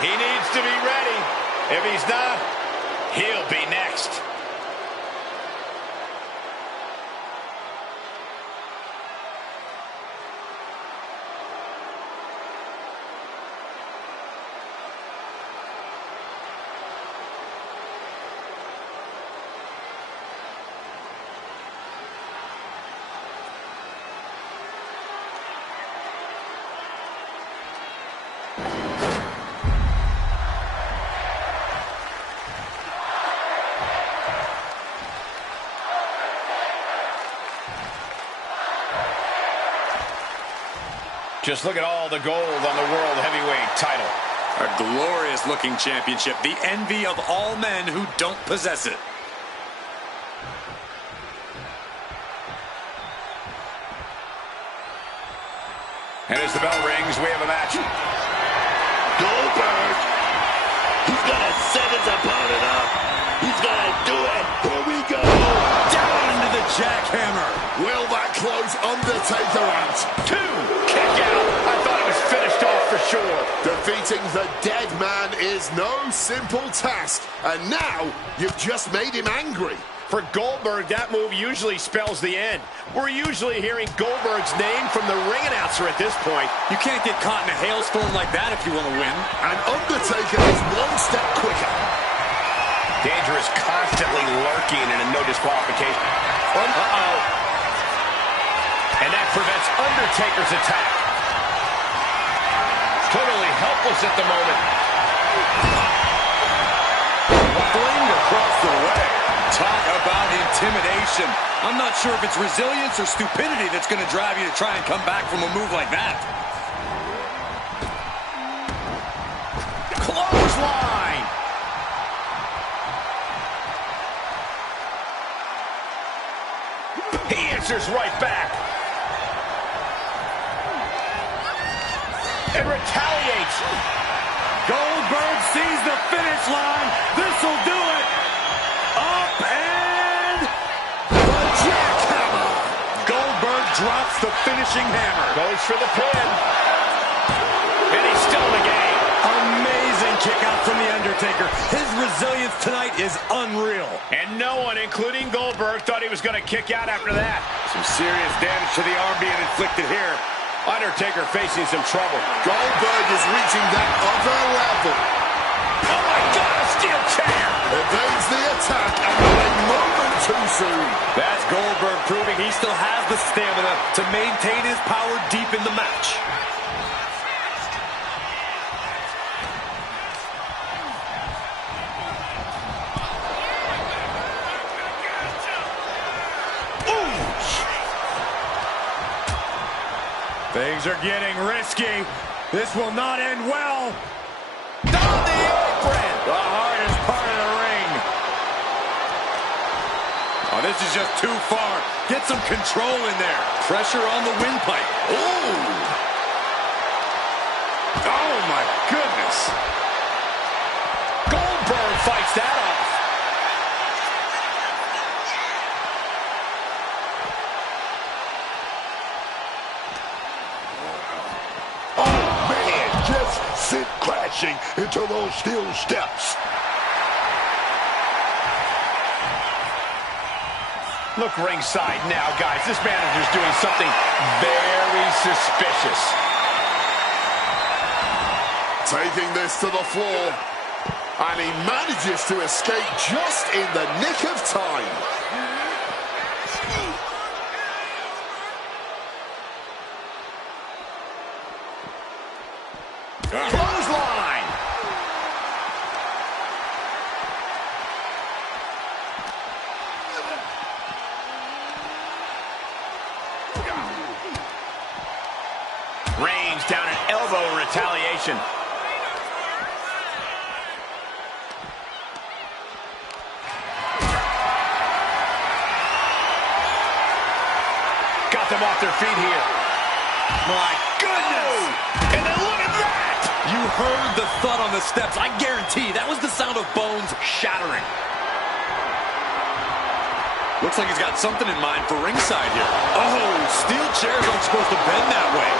He needs to be ready. If he's not, he'll be next. Just look at all the gold on the World Heavyweight title. A glorious-looking championship, the envy of all men who don't possess it. And as the bell rings, we have a match. Goldberg. He's going to set his opponent up. He's going to do it. Here we go. Down into the jackhammer. Will that close Undertaker out? 2, kick out. I thought it was finished off for sure. Defeating the dead man is no simple task. And now, you've just made him angry. For Goldberg, that move usually spells the end. We're usually hearing Goldberg's name from the ring announcer at this point. You can't get caught in a hailstorm like that if you want to win. And Undertaker is one step quicker. Danger is constantly lurking in a no disqualification. Uh-oh. And that prevents Undertaker's attack. Totally helpless at the moment. Flinged across the way. Talk about intimidation. I'm not sure if it's resilience or stupidity that's going to drive you to try and come back from a move like that. Clothesline. He answers right back. And retaliates. Goldberg sees the finish line. This'll do it. Up and the jackhammer. Goldberg drops the finishing hammer. Goes for the pin. And he's still in the game. Amazing kick out from The Undertaker. His resilience tonight is unreal. And no one, including Goldberg, thought he was going to kick out after that. Some serious damage to the arm being inflicted here. Undertaker facing some trouble. Goldberg is reaching that other level. Oh my God, a steel chair! Evades the attack and a moment too soon. That's Goldberg proving he still has the stamina to maintain his power deep in the match. Things are getting risky. This will not end well. On the apron! The hardest part of the ring. Oh, this is just too far. Get some control in there. Pressure on the windpipe. Ooh. Oh, my goodness. Goldberg fights that off. Sit crashing into those steel steps. Look ringside now, guys. This manager's doing something very suspicious. Taking this to the floor. And he manages to escape just in the nick of time. Range down an elbow in retaliation. Got them off their feet here. My goodness! And then look at that! You heard the thud on the steps. I guarantee that was the sound of bones shattering. Looks like he's got something in mind for ringside here. Oh, steel chairs aren't supposed to bend that way.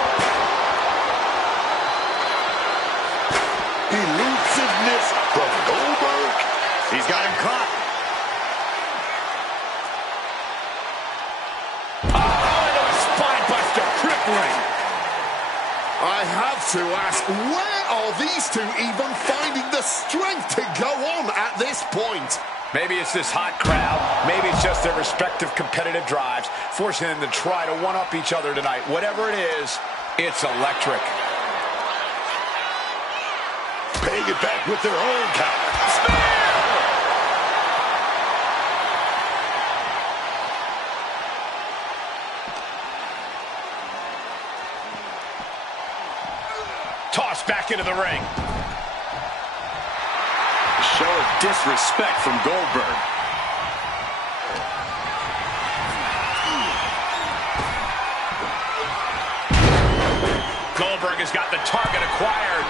Elusiveness from Goldberg. He's got him caught. I have to ask, where are these two even finding the strength to go on at this point? Maybe it's this hot crowd. Maybe it's just their respective competitive drives, forcing them to try to one-up each other tonight. Whatever it is, it's electric. Paying it back with their own counter. Spear! Tossed back into the ring. Show of disrespect from Goldberg. Goldberg has got the target acquired.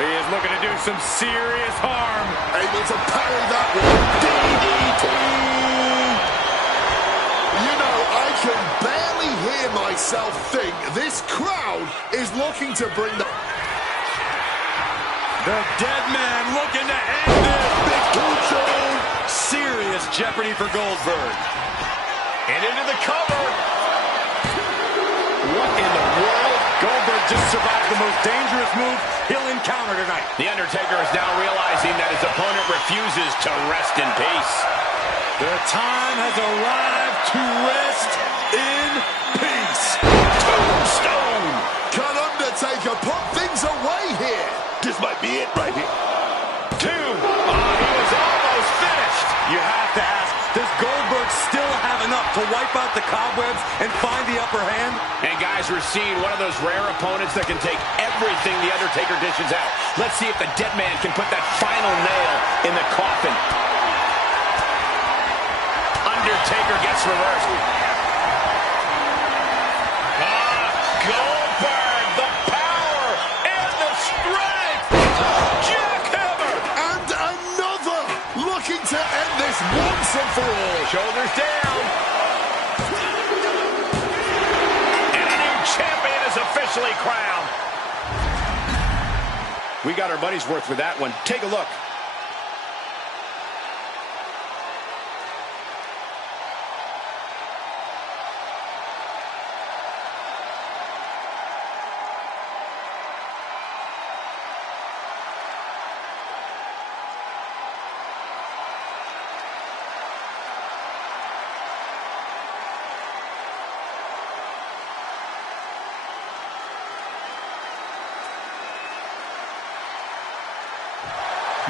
He is looking to do some serious harm. Able to parry that one. DDT! You know, I can barely hear myself think. This crowd is looking to bring the... The dead man looking to end this. Big tombstone. Serious jeopardy for Goldberg. And into the cover. What in the world? Goldberg just survived the most dangerous move he'll encounter tonight. The Undertaker is now realizing that his opponent refuses to rest in peace. The time has arrived to rest in peace. Tombstone. Can Undertaker put things away here? This might be it right here. Two. He was almost finished. You have to ask, does Goldberg still have enough to wipe out the cobwebs and find the upper hand? And guys, we're seeing one of those rare opponents that can take everything the Undertaker dishes out. Let's see if the dead man can put that final nail in the coffin. Undertaker gets reversed. Goldberg, the power and the strength. Jackhammer. And another looking to end this once and for all. Shoulders down. And a new champion is officially crowned. We got our money's worth with that one. Take a look.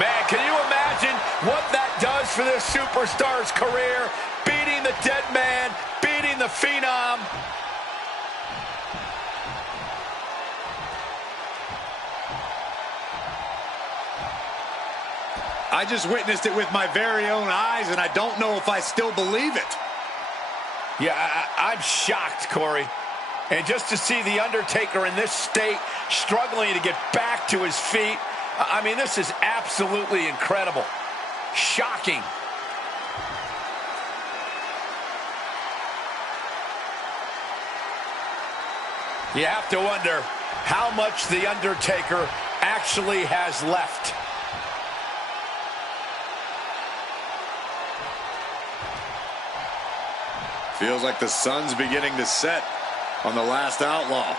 Man, can you imagine what that does for this superstar's career? Beating the dead man, beating the Phenom. I just witnessed it with my very own eyes, and I don't know if I still believe it. Yeah, I'm shocked, Corey. And just to see The Undertaker in this state, struggling to get back to his feet, I mean, this is absolutely incredible. Shocking. You have to wonder how much The Undertaker actually has left. Feels like the sun's beginning to set on the last outlaw.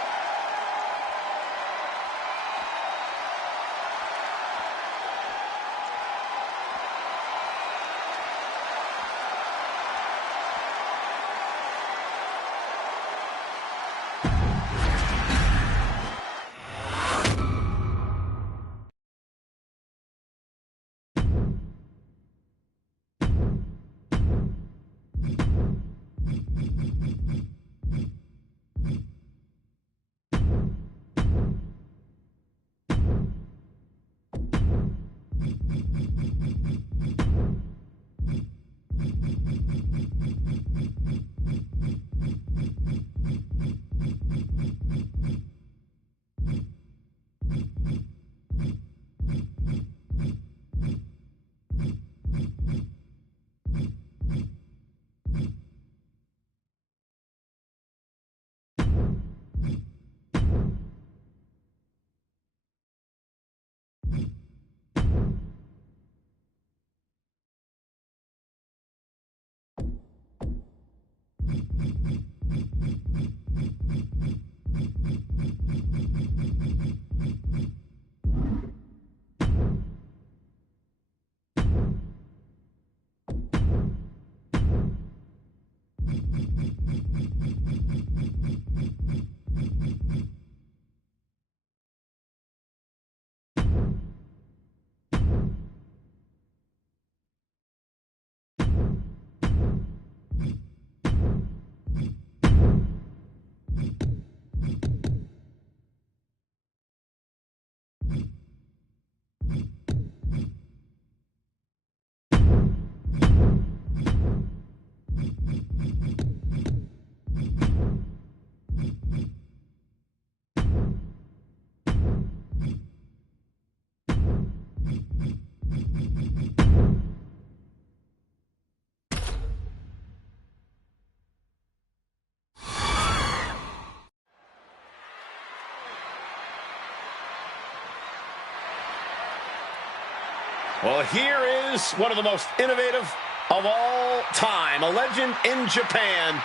Well, here is one of the most innovative of all time. A legend in Japan,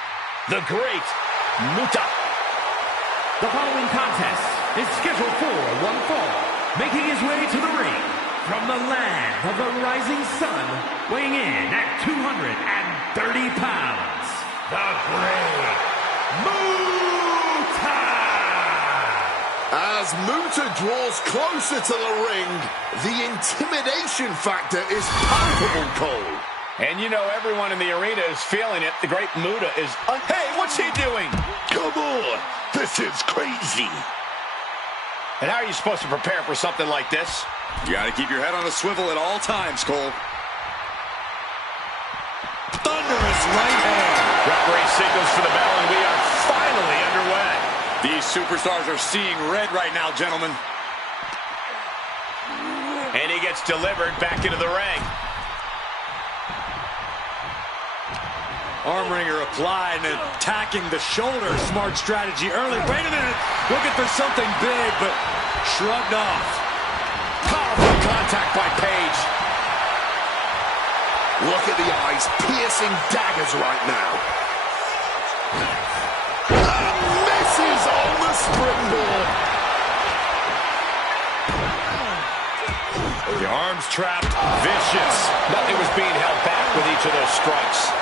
the great Muta. The following contest is scheduled for one fall. Making his way to the ring from the land of the rising sun, weighing in at 230 pounds, the great Muta! As Muta draws closer to the ring, the intimidation factor is palpable, Cole. And you know everyone in the arena is feeling it. The great Muta is... Hey, what's he doing? Come on, this is crazy. And how are you supposed to prepare for something like this? You got to keep your head on a swivel at all times, Cole. Thunderous right hand. Referee signals for the bell, and we are finally underway. These superstars are seeing red right now, gentlemen. And he gets delivered back into the ring. Arm wringer applied and attacking the shoulder. Smart strategy early. Wait a minute. Looking for something big, but shrugged off. Powerful contact by Page. Look at the eyes, piercing daggers right now. Misses on the springboard. The arms trapped, vicious. Nothing was being held back with each of those strikes.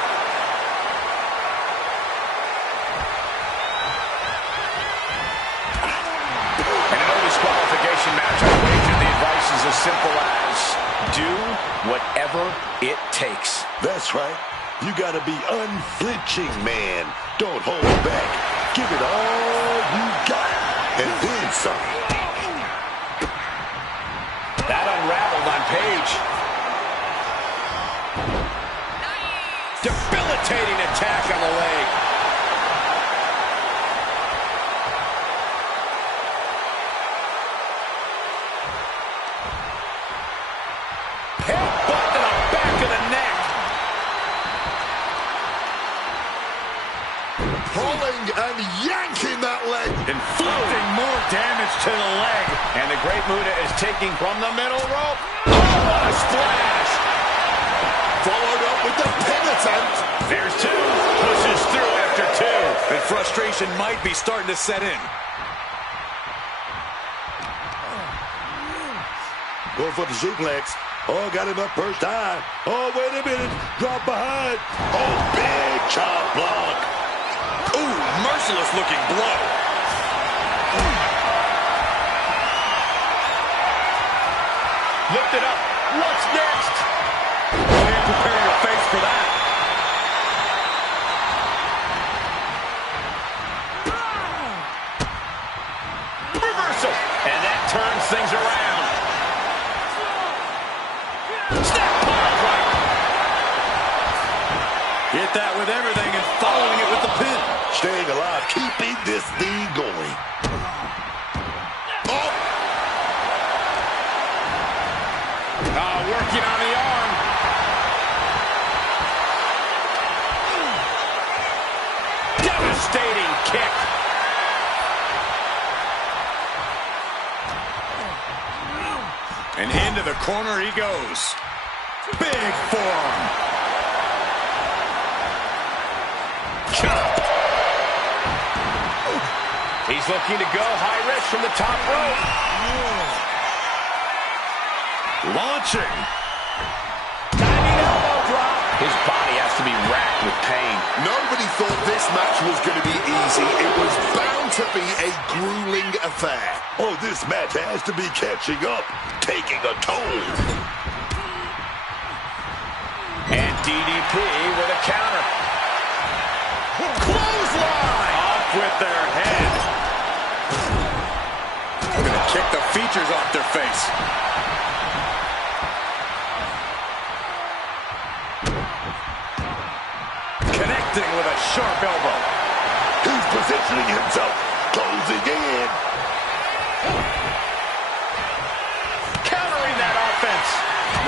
Match, I wager the advice is as simple as do whatever it takes. That's right. You gotta be unflinching, man. Don't hold back. Give it all you got, and then some. That unraveled on Page. Debilitating attack on the leg. Headbutt to the back of the neck. Pulling and yanking that leg. Inflicting more damage to the leg. And the great Muta is taking from the middle rope. Oh, what a splash. Followed up with the pin attempt. There's two. Pushes through after two. And frustration might be starting to set in. Go for the suplex. Oh, got him up first time. Oh, wait a minute. Drop behind. Oh, big chop block. Ooh, merciless looking blow. Lift it up. What's next? Man, prepare your face for that. Reversal. And that turns things around. Hit that with everything and following it with the pin. Staying alive, keeping this thing going. Oh! Working on the arm. Devastating kick. And into the corner he goes. Big forearm. He's looking to go high risk from the top rope. Launching. Diving elbow drop. His body has to be racked with pain. Nobody thought this match was going to be easy. It was bound to be a grueling affair. Oh, this match has to be catching up, taking a toll. And DDP with a counter. Clothesline! Off with their head. Gonna kick the features off their face. Connecting with a sharp elbow. He's positioning himself, closing in. Countering that offense.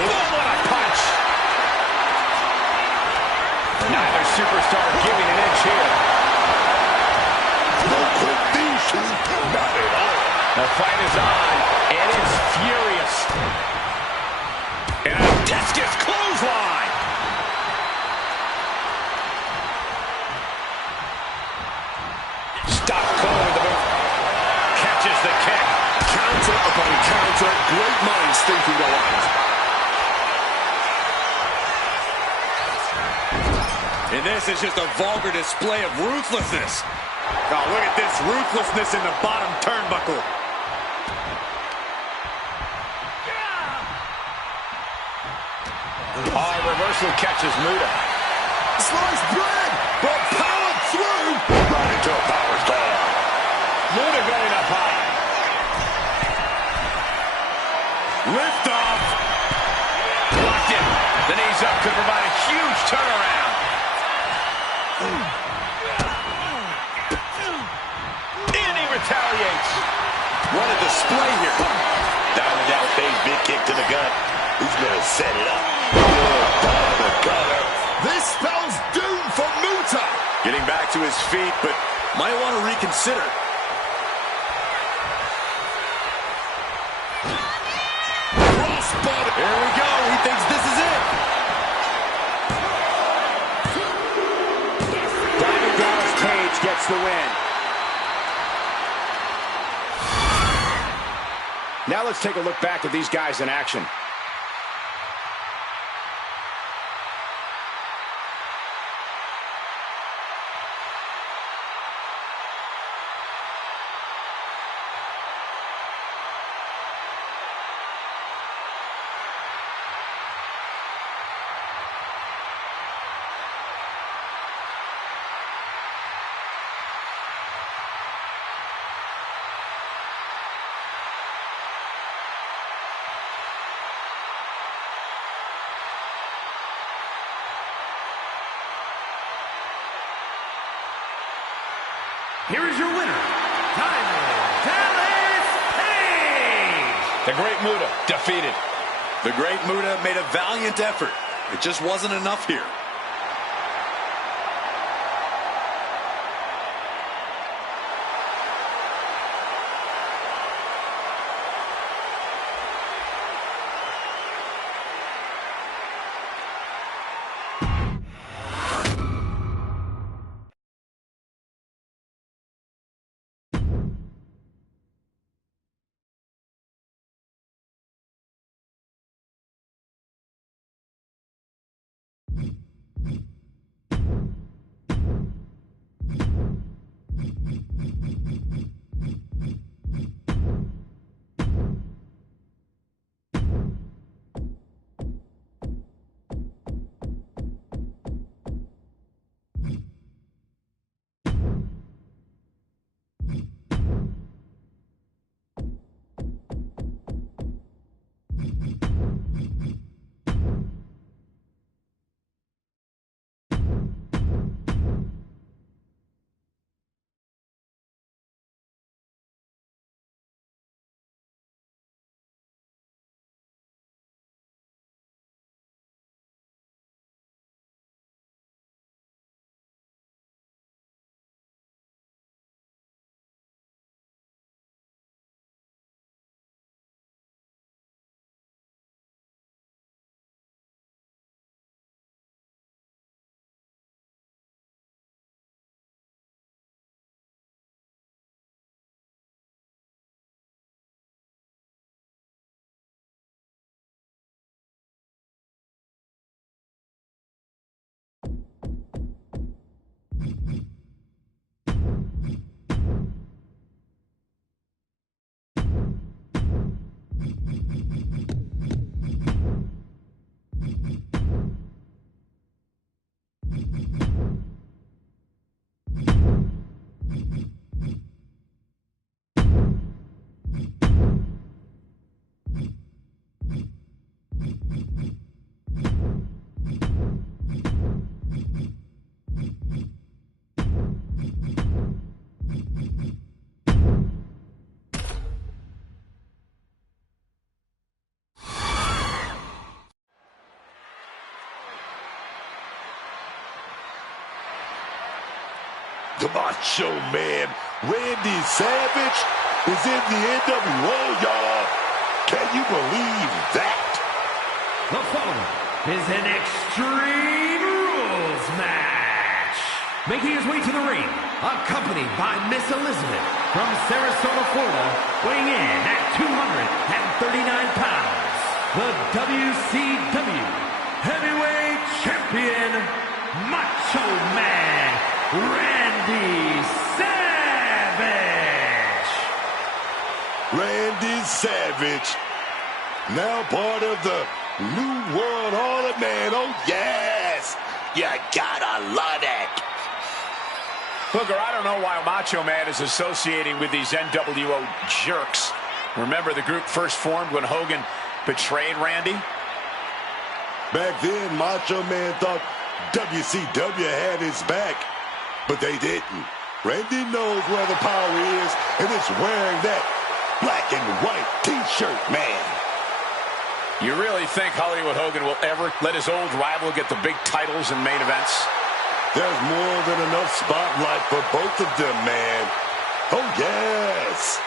Boom, what a punch. Neither superstar giving an inch here. No quick these two, not at all. The fight is on, and it's furious. And Discus clothesline. Stop Cole with the move. Catches the kick. Counter upon counter. Great minds thinking alike. And this is just a vulgar display of ruthlessness. Oh, look at this ruthlessness in the bottom turnbuckle. Reversal catches Muta. Sliced bread, but powered through. Right into a power slam. Muta going up high. Lift off. Blocked it. The knees up could provide a huge turnaround. And he retaliates. What a display here. Down and down phase, big kick to the gut. He's going to set it up. Good down the gutter. This spells doom for Muta. Getting back to his feet, but might want to reconsider. Crossbody. Here we go. He thinks this is it. Diamond Dallas Page gets the win. Now let's take a look back at these guys in action. Here is your winner, Diamond Dallas Page. The Great Muta defeated. The Great Muta made a valiant effort. It just wasn't enough here. The Macho Man, Randy Savage, is in the NWO, y'all. Can you believe that? The following is an Extreme Rules match. Making his way to the ring, accompanied by Miss Elizabeth from Sarasota, Florida, weighing in at 239 pounds, the WCW Heavyweight Champion, Macho Man, Randy Savage. Randy Savage, now part of the New World Order, man. Oh, yes. You gotta love that. Booker, I don't know why Macho Man is associating with these NWO jerks. Remember the group first formed when Hogan betrayed Randy? Back then, Macho Man thought WCW had his back, but they didn't. Randy knows where the power is, and it's wearing that black and white T-shirt, man. You really think Hollywood Hogan will ever let his old rival get the big titles and main events? There's more than enough spotlight for both of them, man. Oh, yes.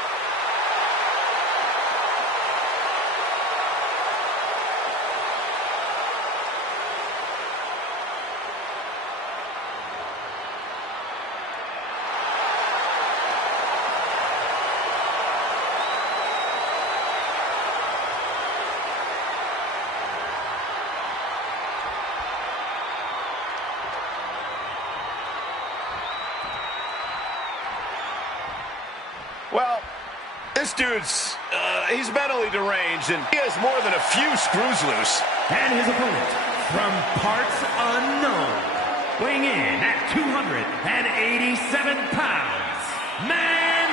Well, this dude's, he's mentally deranged, and he has more than a few screws loose. And his opponent, from parts unknown, weighing in at 287 pounds, Mankind!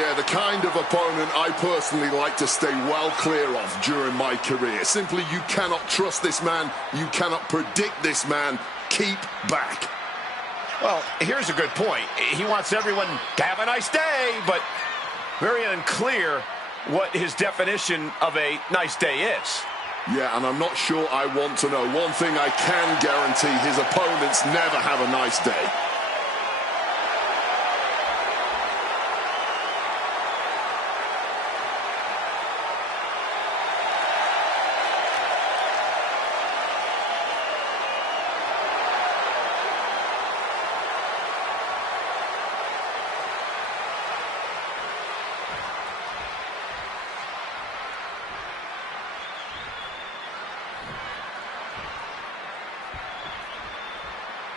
Yeah, the kind of opponent I personally like to stay well clear of during my career. Simply, you cannot trust this man. You cannot predict this man. Keep back. Well, here's a good point. He wants everyone to have a nice day, but very unclear what his definition of a nice day is. Yeah, and I'm not sure I want to know. One thing I can guarantee, his opponents never have a nice day.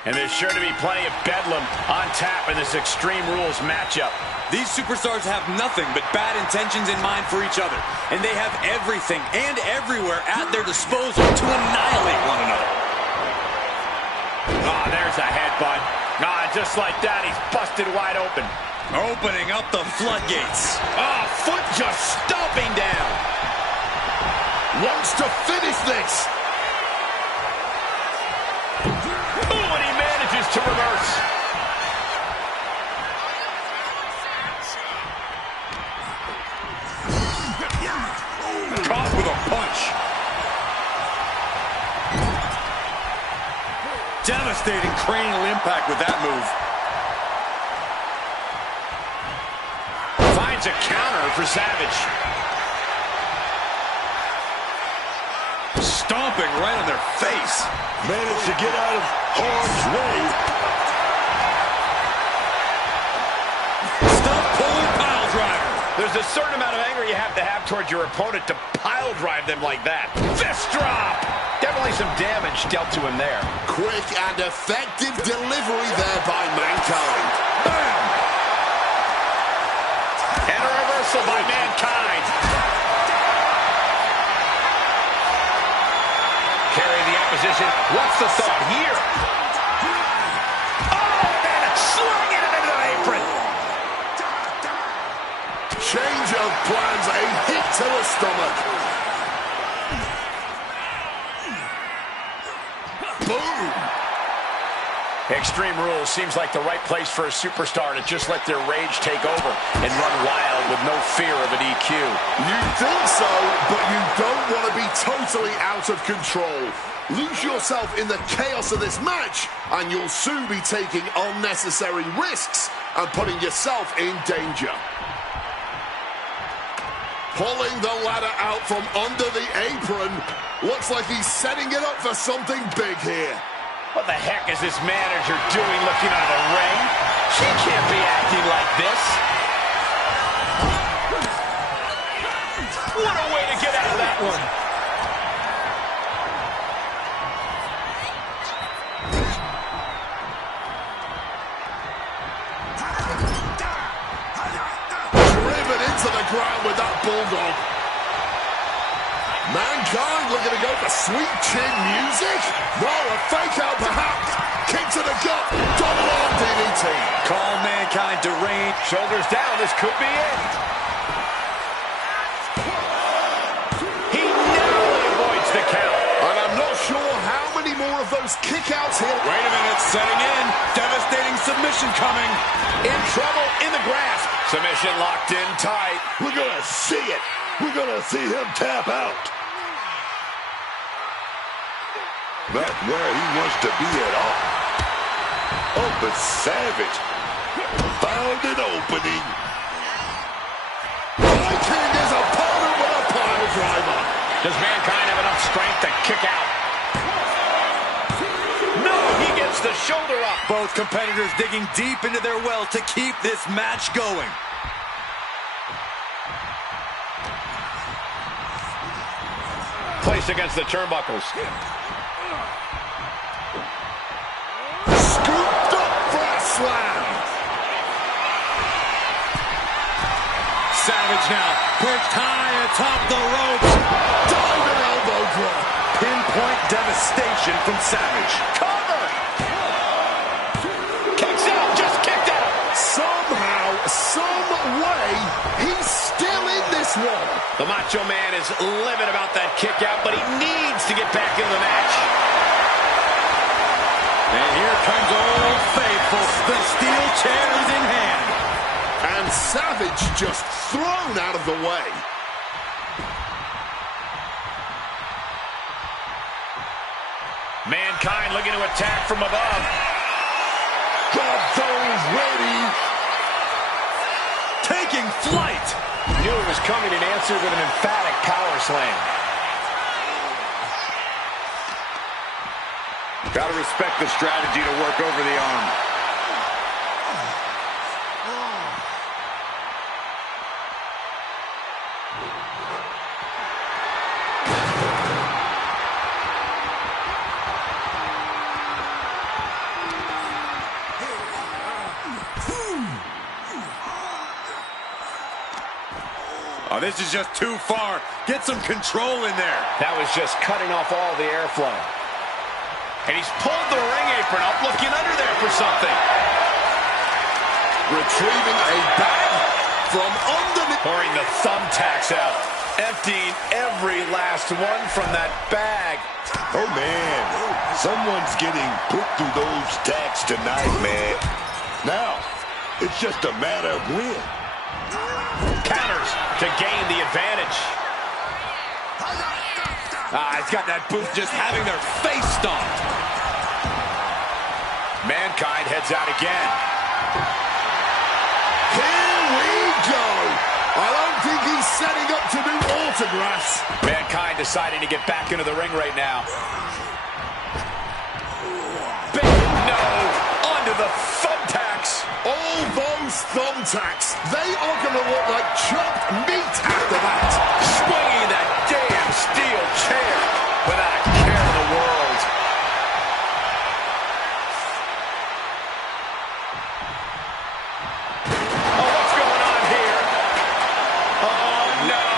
And there's sure to be plenty of bedlam on tap in this Extreme Rules matchup. These superstars have nothing but bad intentions in mind for each other, and they have everything and everywhere at their disposal to annihilate one another. Oh, there's a headbutt. Ah, just like that, he's busted wide open. Opening up the floodgates. Oh, foot just stomping down. Wants to finish this. To reverse. Caught with a punch. Devastating cranial impact with that move. Finds a counter for Savage. Stomping right on their face. Managed to get out of harm's way. Stop pulling pile driver. There's a certain amount of anger you have to have towards your opponent to pile drive them like that. Fist drop. Definitely some damage dealt to him there. Quick and effective delivery there by Mankind. Bam! And a reversal by Mankind. Carry the opposition. What's the thought here? Oh, man, slung it into the apron. Change of plans, a hit to the stomach. Boom. Extreme Rules seems like the right place for a superstar to just let their rage take over and run wild with no fear of an EQ. You think so, but you don't want to be totally out of control. Lose yourself in the chaos of this match, and you'll soon be taking unnecessary risks and putting yourself in danger. Pulling the ladder out from under the apron. Looks like he's setting it up for something big here. What the heck is this manager doing looking under the ring? She can't be acting like this. What a way to get out of that one. Driven into the ground with that bulldog. Mankind looking to go for sweet chin music. No, a fake out perhaps. Kick to the gut. Double arm DDT. Call Mankind deranged. Shoulders down. This could be it. He narrowly avoids the count. And I'm not sure how many more of those kickouts here. Wait a minute, setting in. Devastating submission coming. In trouble, in the grasp. Submission locked in tight. We're going to see it. We're going to see him tap out. Not where he wants to be at all. Oh, but Savage found an opening. Viking his opponent with a pile driver. Does Mankind have enough strength to kick out? No, he gets the shoulder up. Both competitors digging deep into their well to keep this match going. Placed against the turnbuckles. Scooped up for a slam. Savage now perched high atop the ropes. Diving elbow drop. Pinpoint devastation from Savage. Cover! Kicks out, just kicked out. Somehow, some way, he's still in this one. The Macho Man is livid about that kick out, but he needs to get back into the match. And here comes Old Faithful. The steel chair is in hand. And Savage just thrown out of the way. Mankind looking to attack from above. Drop those ready. Taking flight. Knew it was coming and answered with an emphatic power slam. Gotta respect the strategy to work over the arm. Oh, this is just too far. Get some control in there. That was just cutting off all the airflow. And he's pulled the ring apron up, looking under there for something. Retrieving a bag from underneath. Pouring the thumbtacks out. Emptying every last one from that bag. Oh, man. Someone's getting put through those tacks tonight, man. Now, it's just a matter of when. Counters to gain the advantage. He's got that boot just having their face stomped. Mankind heads out again. Here we go. I don't think he's setting up to do autographs. Mankind deciding to get back into the ring right now. Big no. Onto the thumbtacks. All those thumbtacks, they are going to look like chopped meat after that. Swinging that damn steel chair without a care in the world. Oh, what's going on here? Oh, no.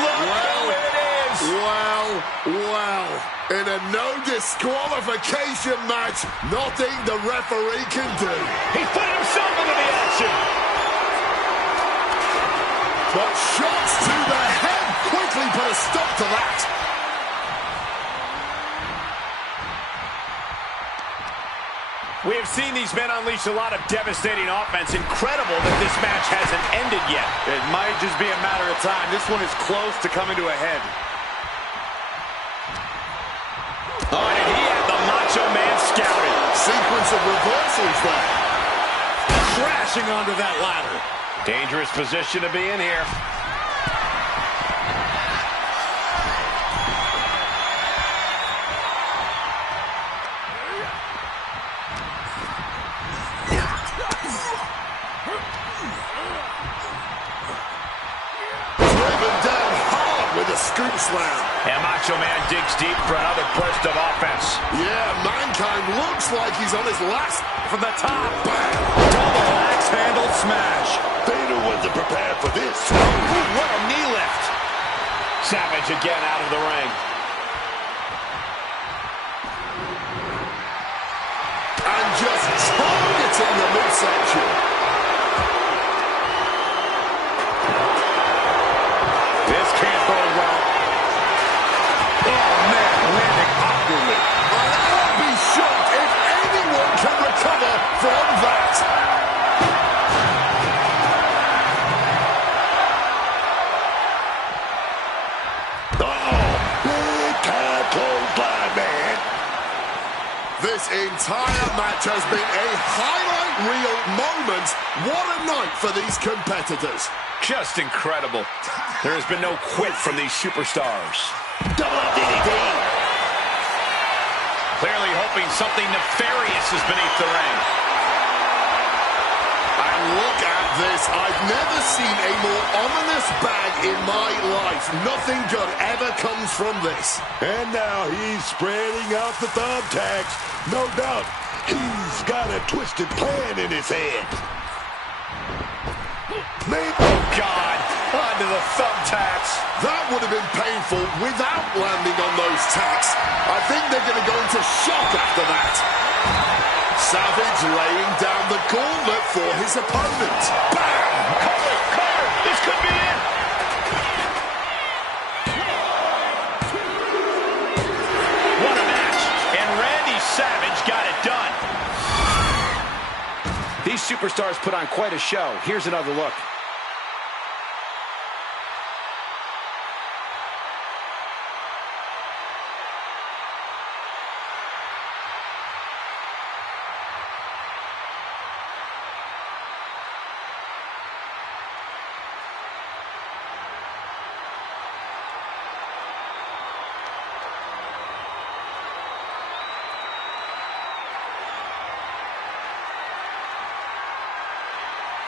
Look who it is. Well. In a no disqualification match, nothing the referee can do. He's putting himself into the action. But shots to the head quickly put a stop to that. We have seen these men unleash a lot of devastating offense. Incredible that this match hasn't ended yet. It might just be a matter of time. This one is close to coming to a head. Oh, and he had the Macho Man scouted. Sequence of reversals there. Crashing onto that ladder. Dangerous position to be in here. slam. And Macho Man digs deep for another burst of offense. Yeah, Mankind looks like he's on his last. From the top. Bam! Double axe handle smash. Vader wasn't prepared for this. Ooh, what a knee lift. Savage again out of the ring. And just targeting the midsection. This can't go well. Oh, man, landing awkwardly. I'll be shocked if anyone can recover from that. Big time clothesline, man. This entire match has been a highlight reel moment. What a night for these competitors. Just incredible. There has been no quit from these superstars. Double DDT. Clearly hoping something nefarious is beneath the ring. And look at this. I've never seen a more ominous bag in my life. Nothing good ever comes from this. And now he's spreading out the thumbtacks. No doubt he's got a twisted plan in his head. Maybe. Oh, God. Onto the thumbtacks. That would have been painful without landing on those tacks. I think they're going to go into shock after that. Savage laying down the gauntlet for his opponent. Bam! Cover, cover. This could be it. What a match. And Randy Savage got it done. These superstars put on quite a show. Here's another look.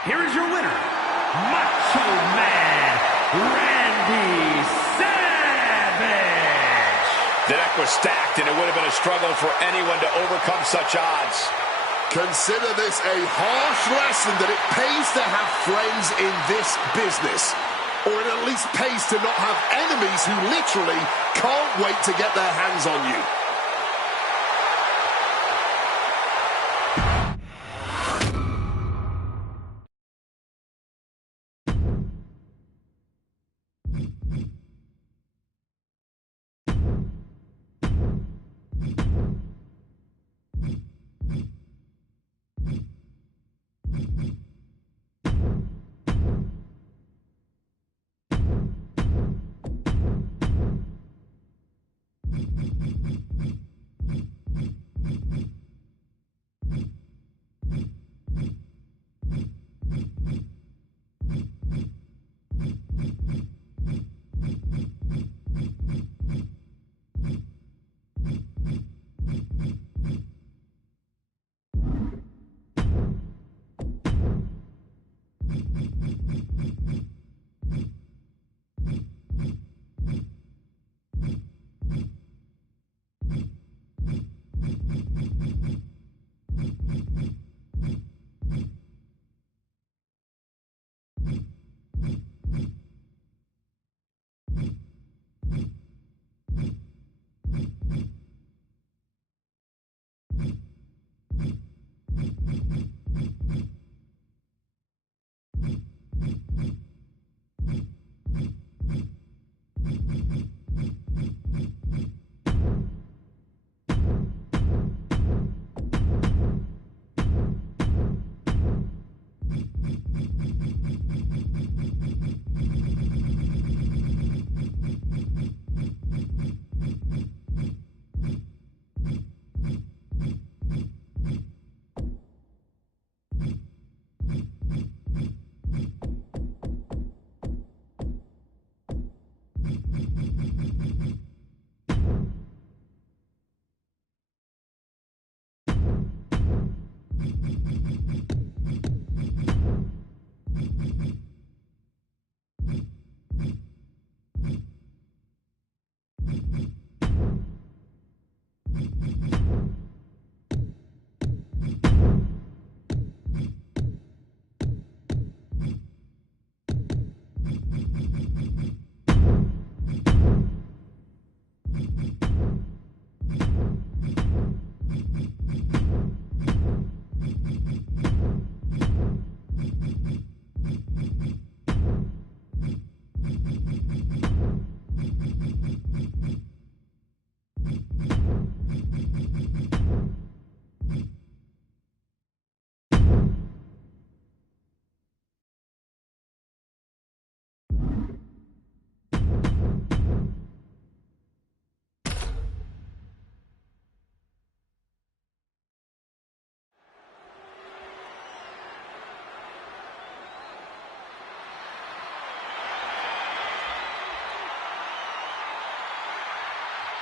Here is your winner, Macho Man, Randy Savage. The deck was stacked, and it would have been a struggle for anyone to overcome such odds. Consider this a harsh lesson that it pays to have friends in this business. Or it at least pays to not have enemies who literally can't wait to get their hands on you.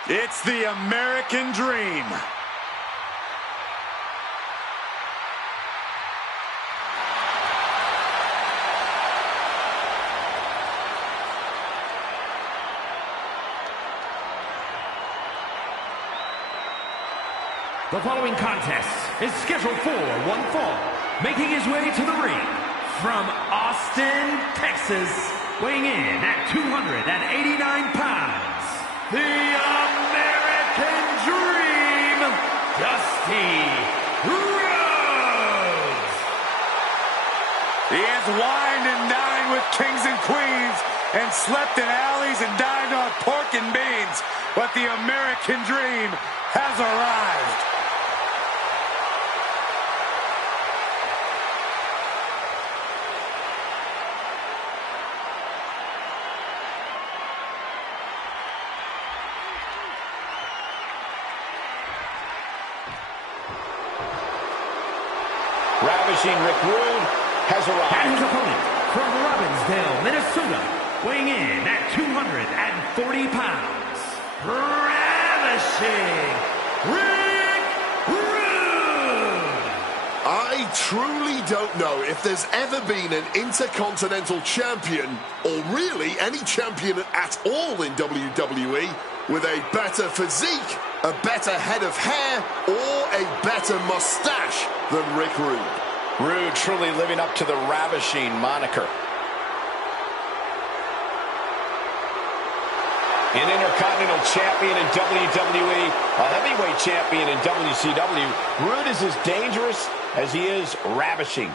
It's the American Dream. The following contest is scheduled for one fall. Making his way to the ring from Austin, Texas, weighing in at 289 pounds, the American Dream, Dusty Rhodes. He has wined and dined with kings and queens and slept in alleys and dined on pork and beans. But the American Dream has arrived. Ravishing Rick Rude has arrived. And his opponent from Robbinsdale, Minnesota, weighing in at 240 pounds, Ravishing Rick Rude. I truly don't know if there's ever been an Intercontinental Champion, or really any champion at all in WWE, with a better physique, a better head of hair, or a better mustache than Rick Rude. Rude truly living up to the Ravishing moniker. An Intercontinental Champion in WWE, a Heavyweight Champion in WCW, Rude is as dangerous as he is ravishing.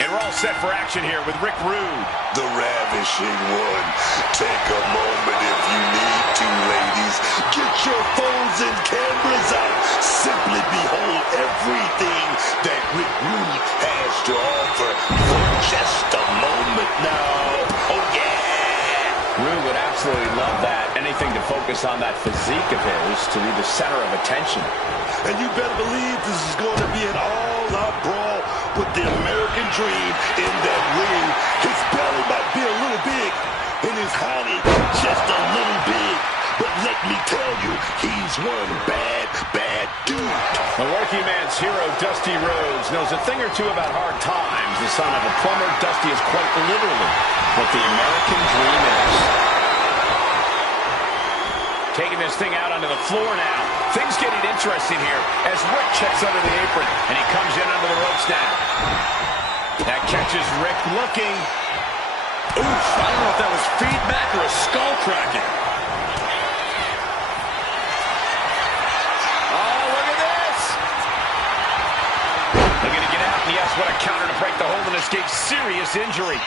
And we're all set for action here with Rick Rude. The Ravishing One. Take a moment if you need to, ladies. Get your phones and cameras out. Simply behold everything that Rick Rude has to offer for just a moment now. Oh, yeah! Rude would absolutely love that. Anything to focus on that physique of his, to be the center of attention. And you better believe this is going to be an all-out brawl with the American Dream in that ring. His belly might be a little big, and his honey just a little big. But let me tell you, he's one bad, bad dude. The working man's hero, Dusty Rhodes, knows a thing or two about hard times. The son of a plumber, Dusty is quite literally what the American Dream is. Taking this thing out onto the floor now. Things getting interesting here as Rick checks under the apron, and he comes in under the ropes now. That catches Rick looking. Oof, I don't know if that was feedback or a skull cracking. Oh, look at this! Looking to get out, and yes, what a counter to break the hold and escape serious injury.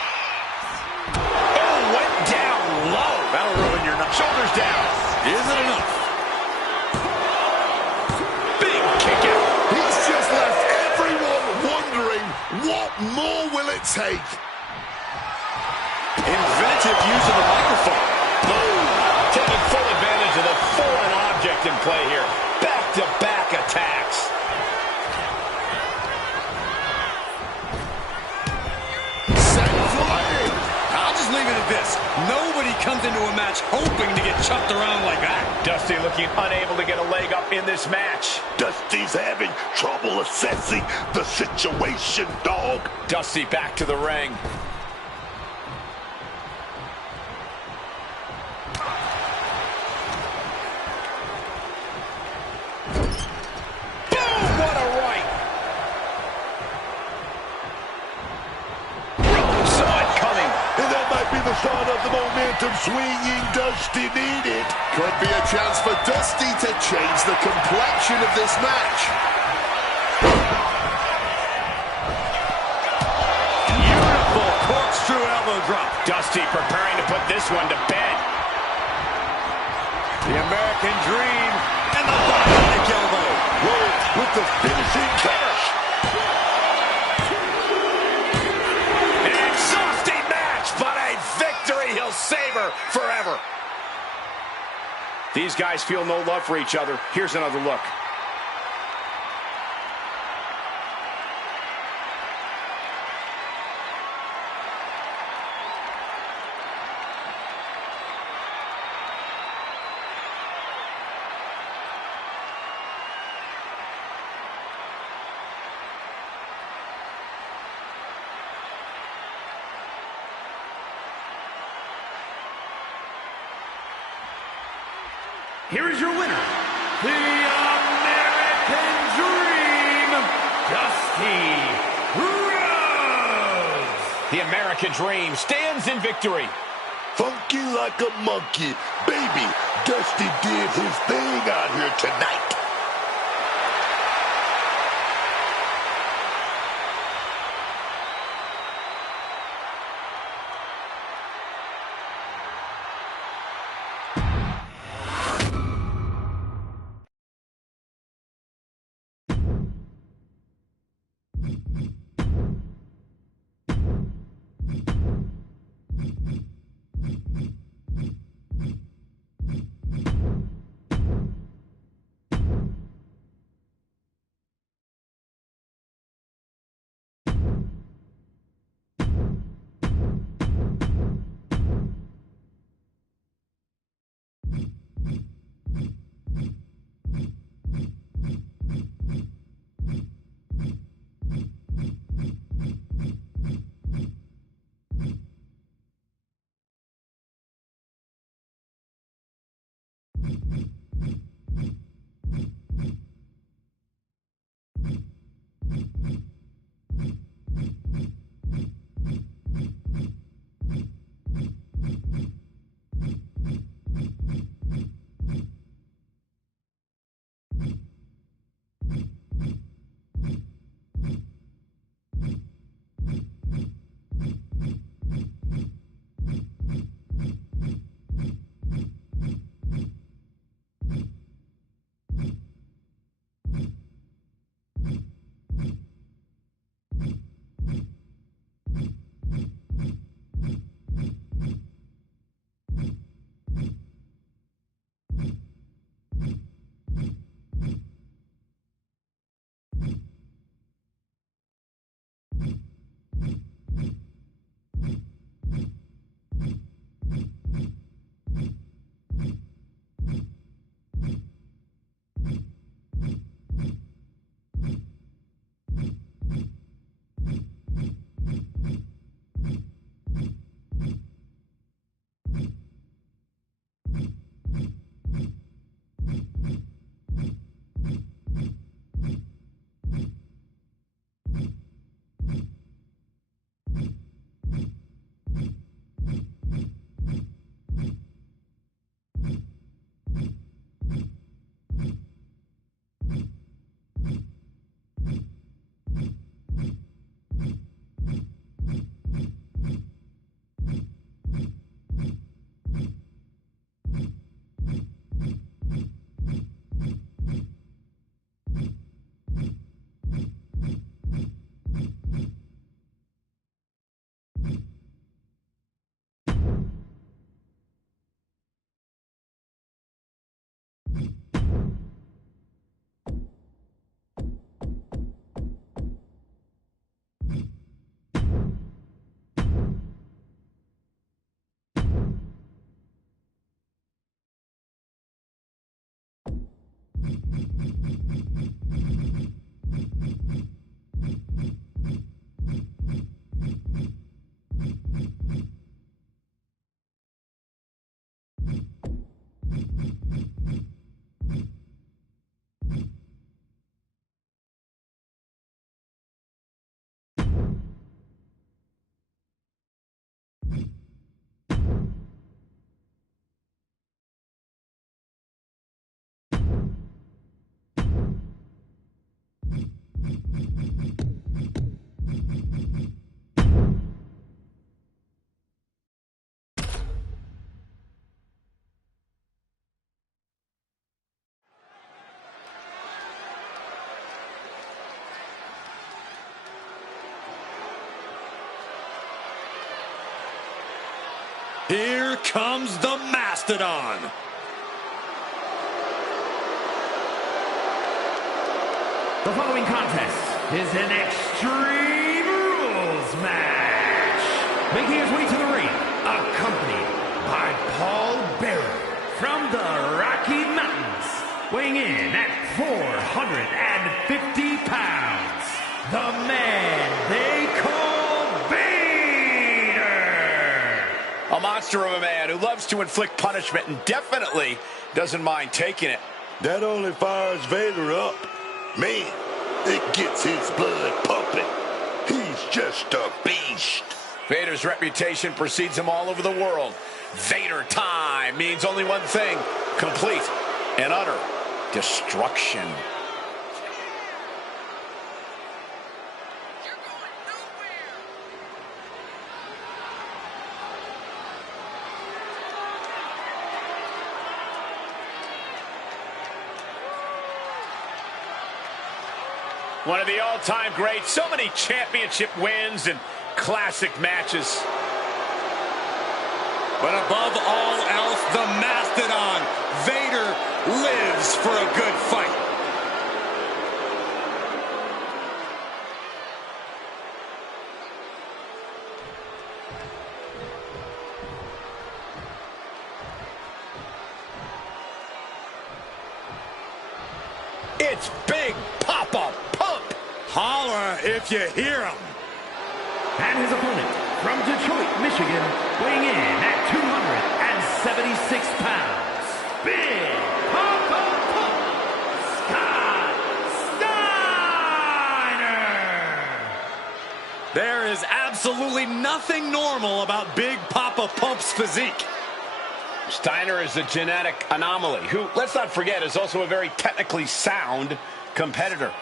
Oh, went down low. That'll ruin your night. Shoulders down. Isn't enough. Big kick out. He's just left everyone wondering, what more will it take? Inventive use of the microphone. Boom. Taking full advantage of the foreign object in play here. Back-to-back attacks. Set flying. I'll just leave it at this. Nobody comes into a match hoping to get chucked around like that. Dusty looking unable to get a leg up in this match. Dusty's having trouble assessing the situation, dog. Dusty back to the ring. Boom! What a right! Rhodes saw it coming. And that might be the start of the momentum swinging Dusty needed. Could be a chance for Dusty to change the complexion of this match. Beautiful corkscrew elbow drop. Dusty preparing to put this one to bed. The American Dream and the bionic elbow. Rhodes with the finishing touch. An exhausting match, but a victory he'll savor forever. These guys feel no love for each other. Here's another look. here is your winner, the American Dream, Dusty Rhodes. The American Dream stands in victory. Funky like a monkey. Baby, Dusty did his thing out here tonight. Here comes the Mastodon. The following contest is an Extreme Rules match. Making his way to the ring, accompanied by Paul Bearer from the Rocky Mountains, weighing in at 450 pounds, the man they call Vader. A monster of a man who loves to inflict punishment and definitely doesn't mind taking it. That only fires Vader up. Man, it gets his blood pumping. He's just a beast. Vader's reputation precedes him all over the world. Vader time means only one thing: complete and utter destruction. One of the all-time greats. So many championship wins and classic matches. But above all else, the Mastodon, Vader, lives for a good fight. It's Big Papa Pump. Holler if you hear him. And his opponent from Detroit, Michigan, weighing in at 276 pounds, Big Papa Pump, Scott Steiner. There is absolutely nothing normal about Big Papa Pump's physique. Steiner is a genetic anomaly who, let's not forget, is also a very technically sound competitor.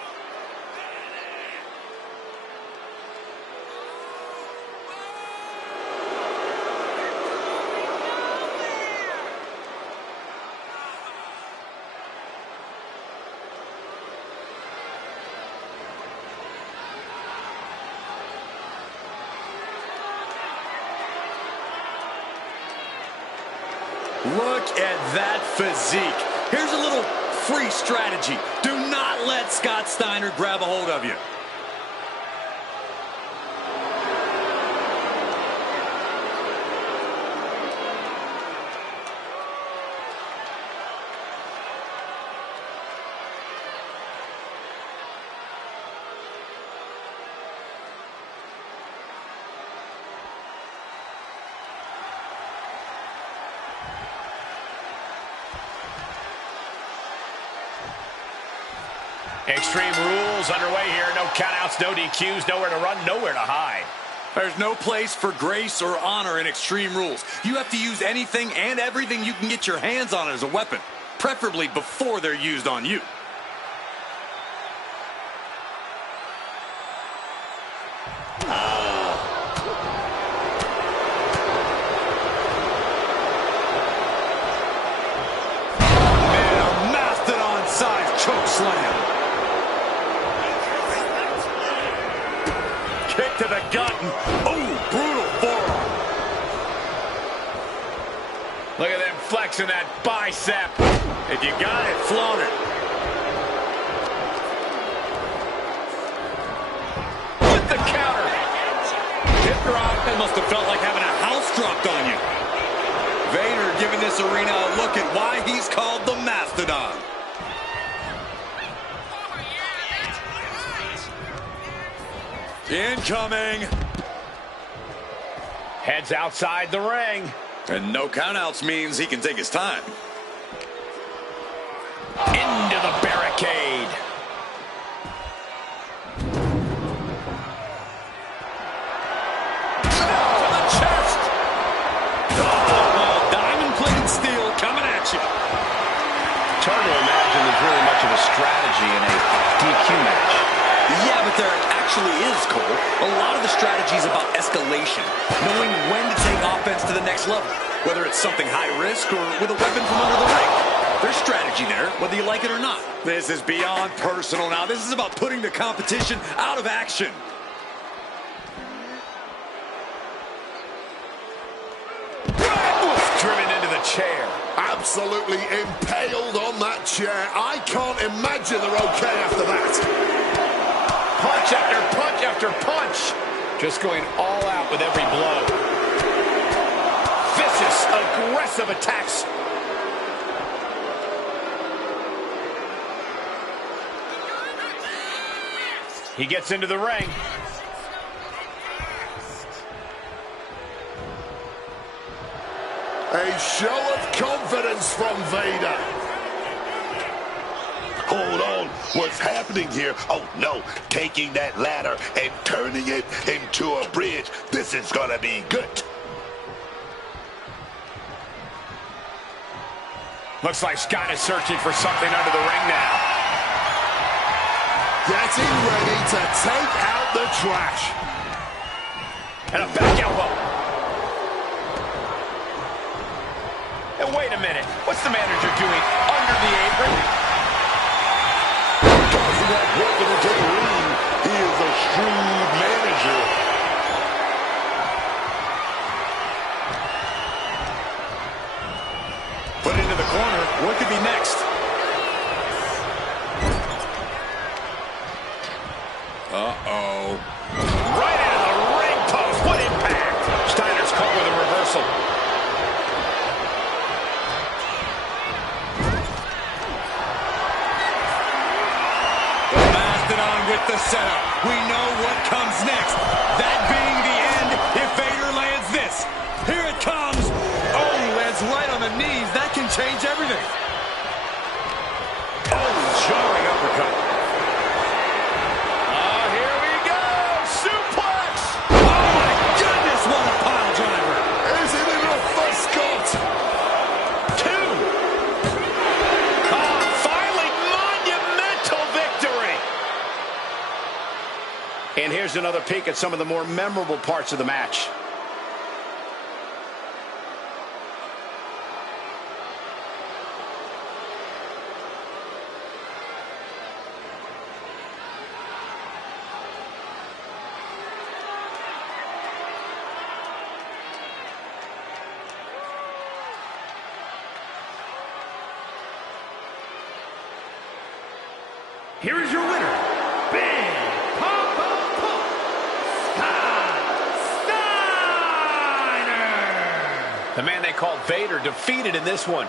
Look at that physique. Here's a little free strategy. Do not let Scott Steiner grab a hold of you. Extreme Rules underway here. No countouts, no DQs, nowhere to run, nowhere to hide. There's no place for grace or honor in Extreme Rules. You have to use anything and everything you can get your hands on as a weapon, preferably before they're used on you. Man, a Mastodon-sized choke slam. Kick to the gut and, oh, brutal forearm. Look at them flexing that bicep. If you got it, flaunt it. With the counter. Hip drop. That must have felt like having a house dropped on you. Vader giving this arena a look at why he's called the Mastodon. Incoming. Heads outside the ring. And no countouts means he can take his time. Into the barricade. To the chest. Oh, diamond-plated steel coming at you. It's hard to imagine there's really much of a strategy in a DQ match. Yeah, but there actually is, Cole. A lot of the strategy is about escalation, knowing when to take offense to the next level, whether it's something high risk or with a weapon from under the ring. There's strategy there, whether you like it or not. This is beyond personal now. This is about putting the competition out of action. Driven into the chair. Absolutely impaled on that chair. I can't imagine they're okay after that. Punch after punch after punch. Just going all out with every blow. Vicious, aggressive attacks. He gets into the ring. A show of confidence from Vader. Hold on, what's happening here? Oh no, taking that ladder and turning it into a bridge. This is gonna be good. Looks like Scott is searching for something under the ring now. Getting ready to take out the trash. And a back elbow. And wait a minute, what's the manager doing under the apron? Tossing that weapon into the ring. He is a shrewd manager. Put into the corner. What could be next? Uh-oh. Right into the ring post. What impact! Steiner's caught with a reversal. The Mastodon with the setup. We know what comes next. That being the end if Vader lands this. Here it comes. Oh, he lands right on the knees. That can change everything. Oh, jarring uppercut. Oh, here we go. Suplex. Oh, my goodness, what a pile driver. Is it enough for Scott? 2. Oh, finally, monumental victory. And here's another peek at some of the more memorable parts of the match. Here is your winner, Big Papa Scott Steiner! The man they called Vader defeated in this one.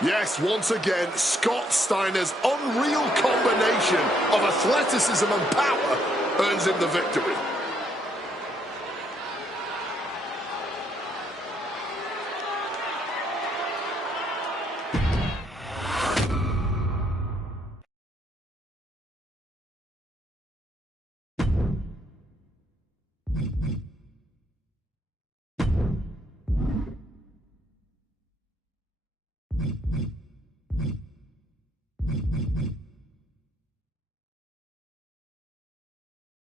Yes, once again, Scott Steiner's unreal combination of athleticism and power earns him the victory.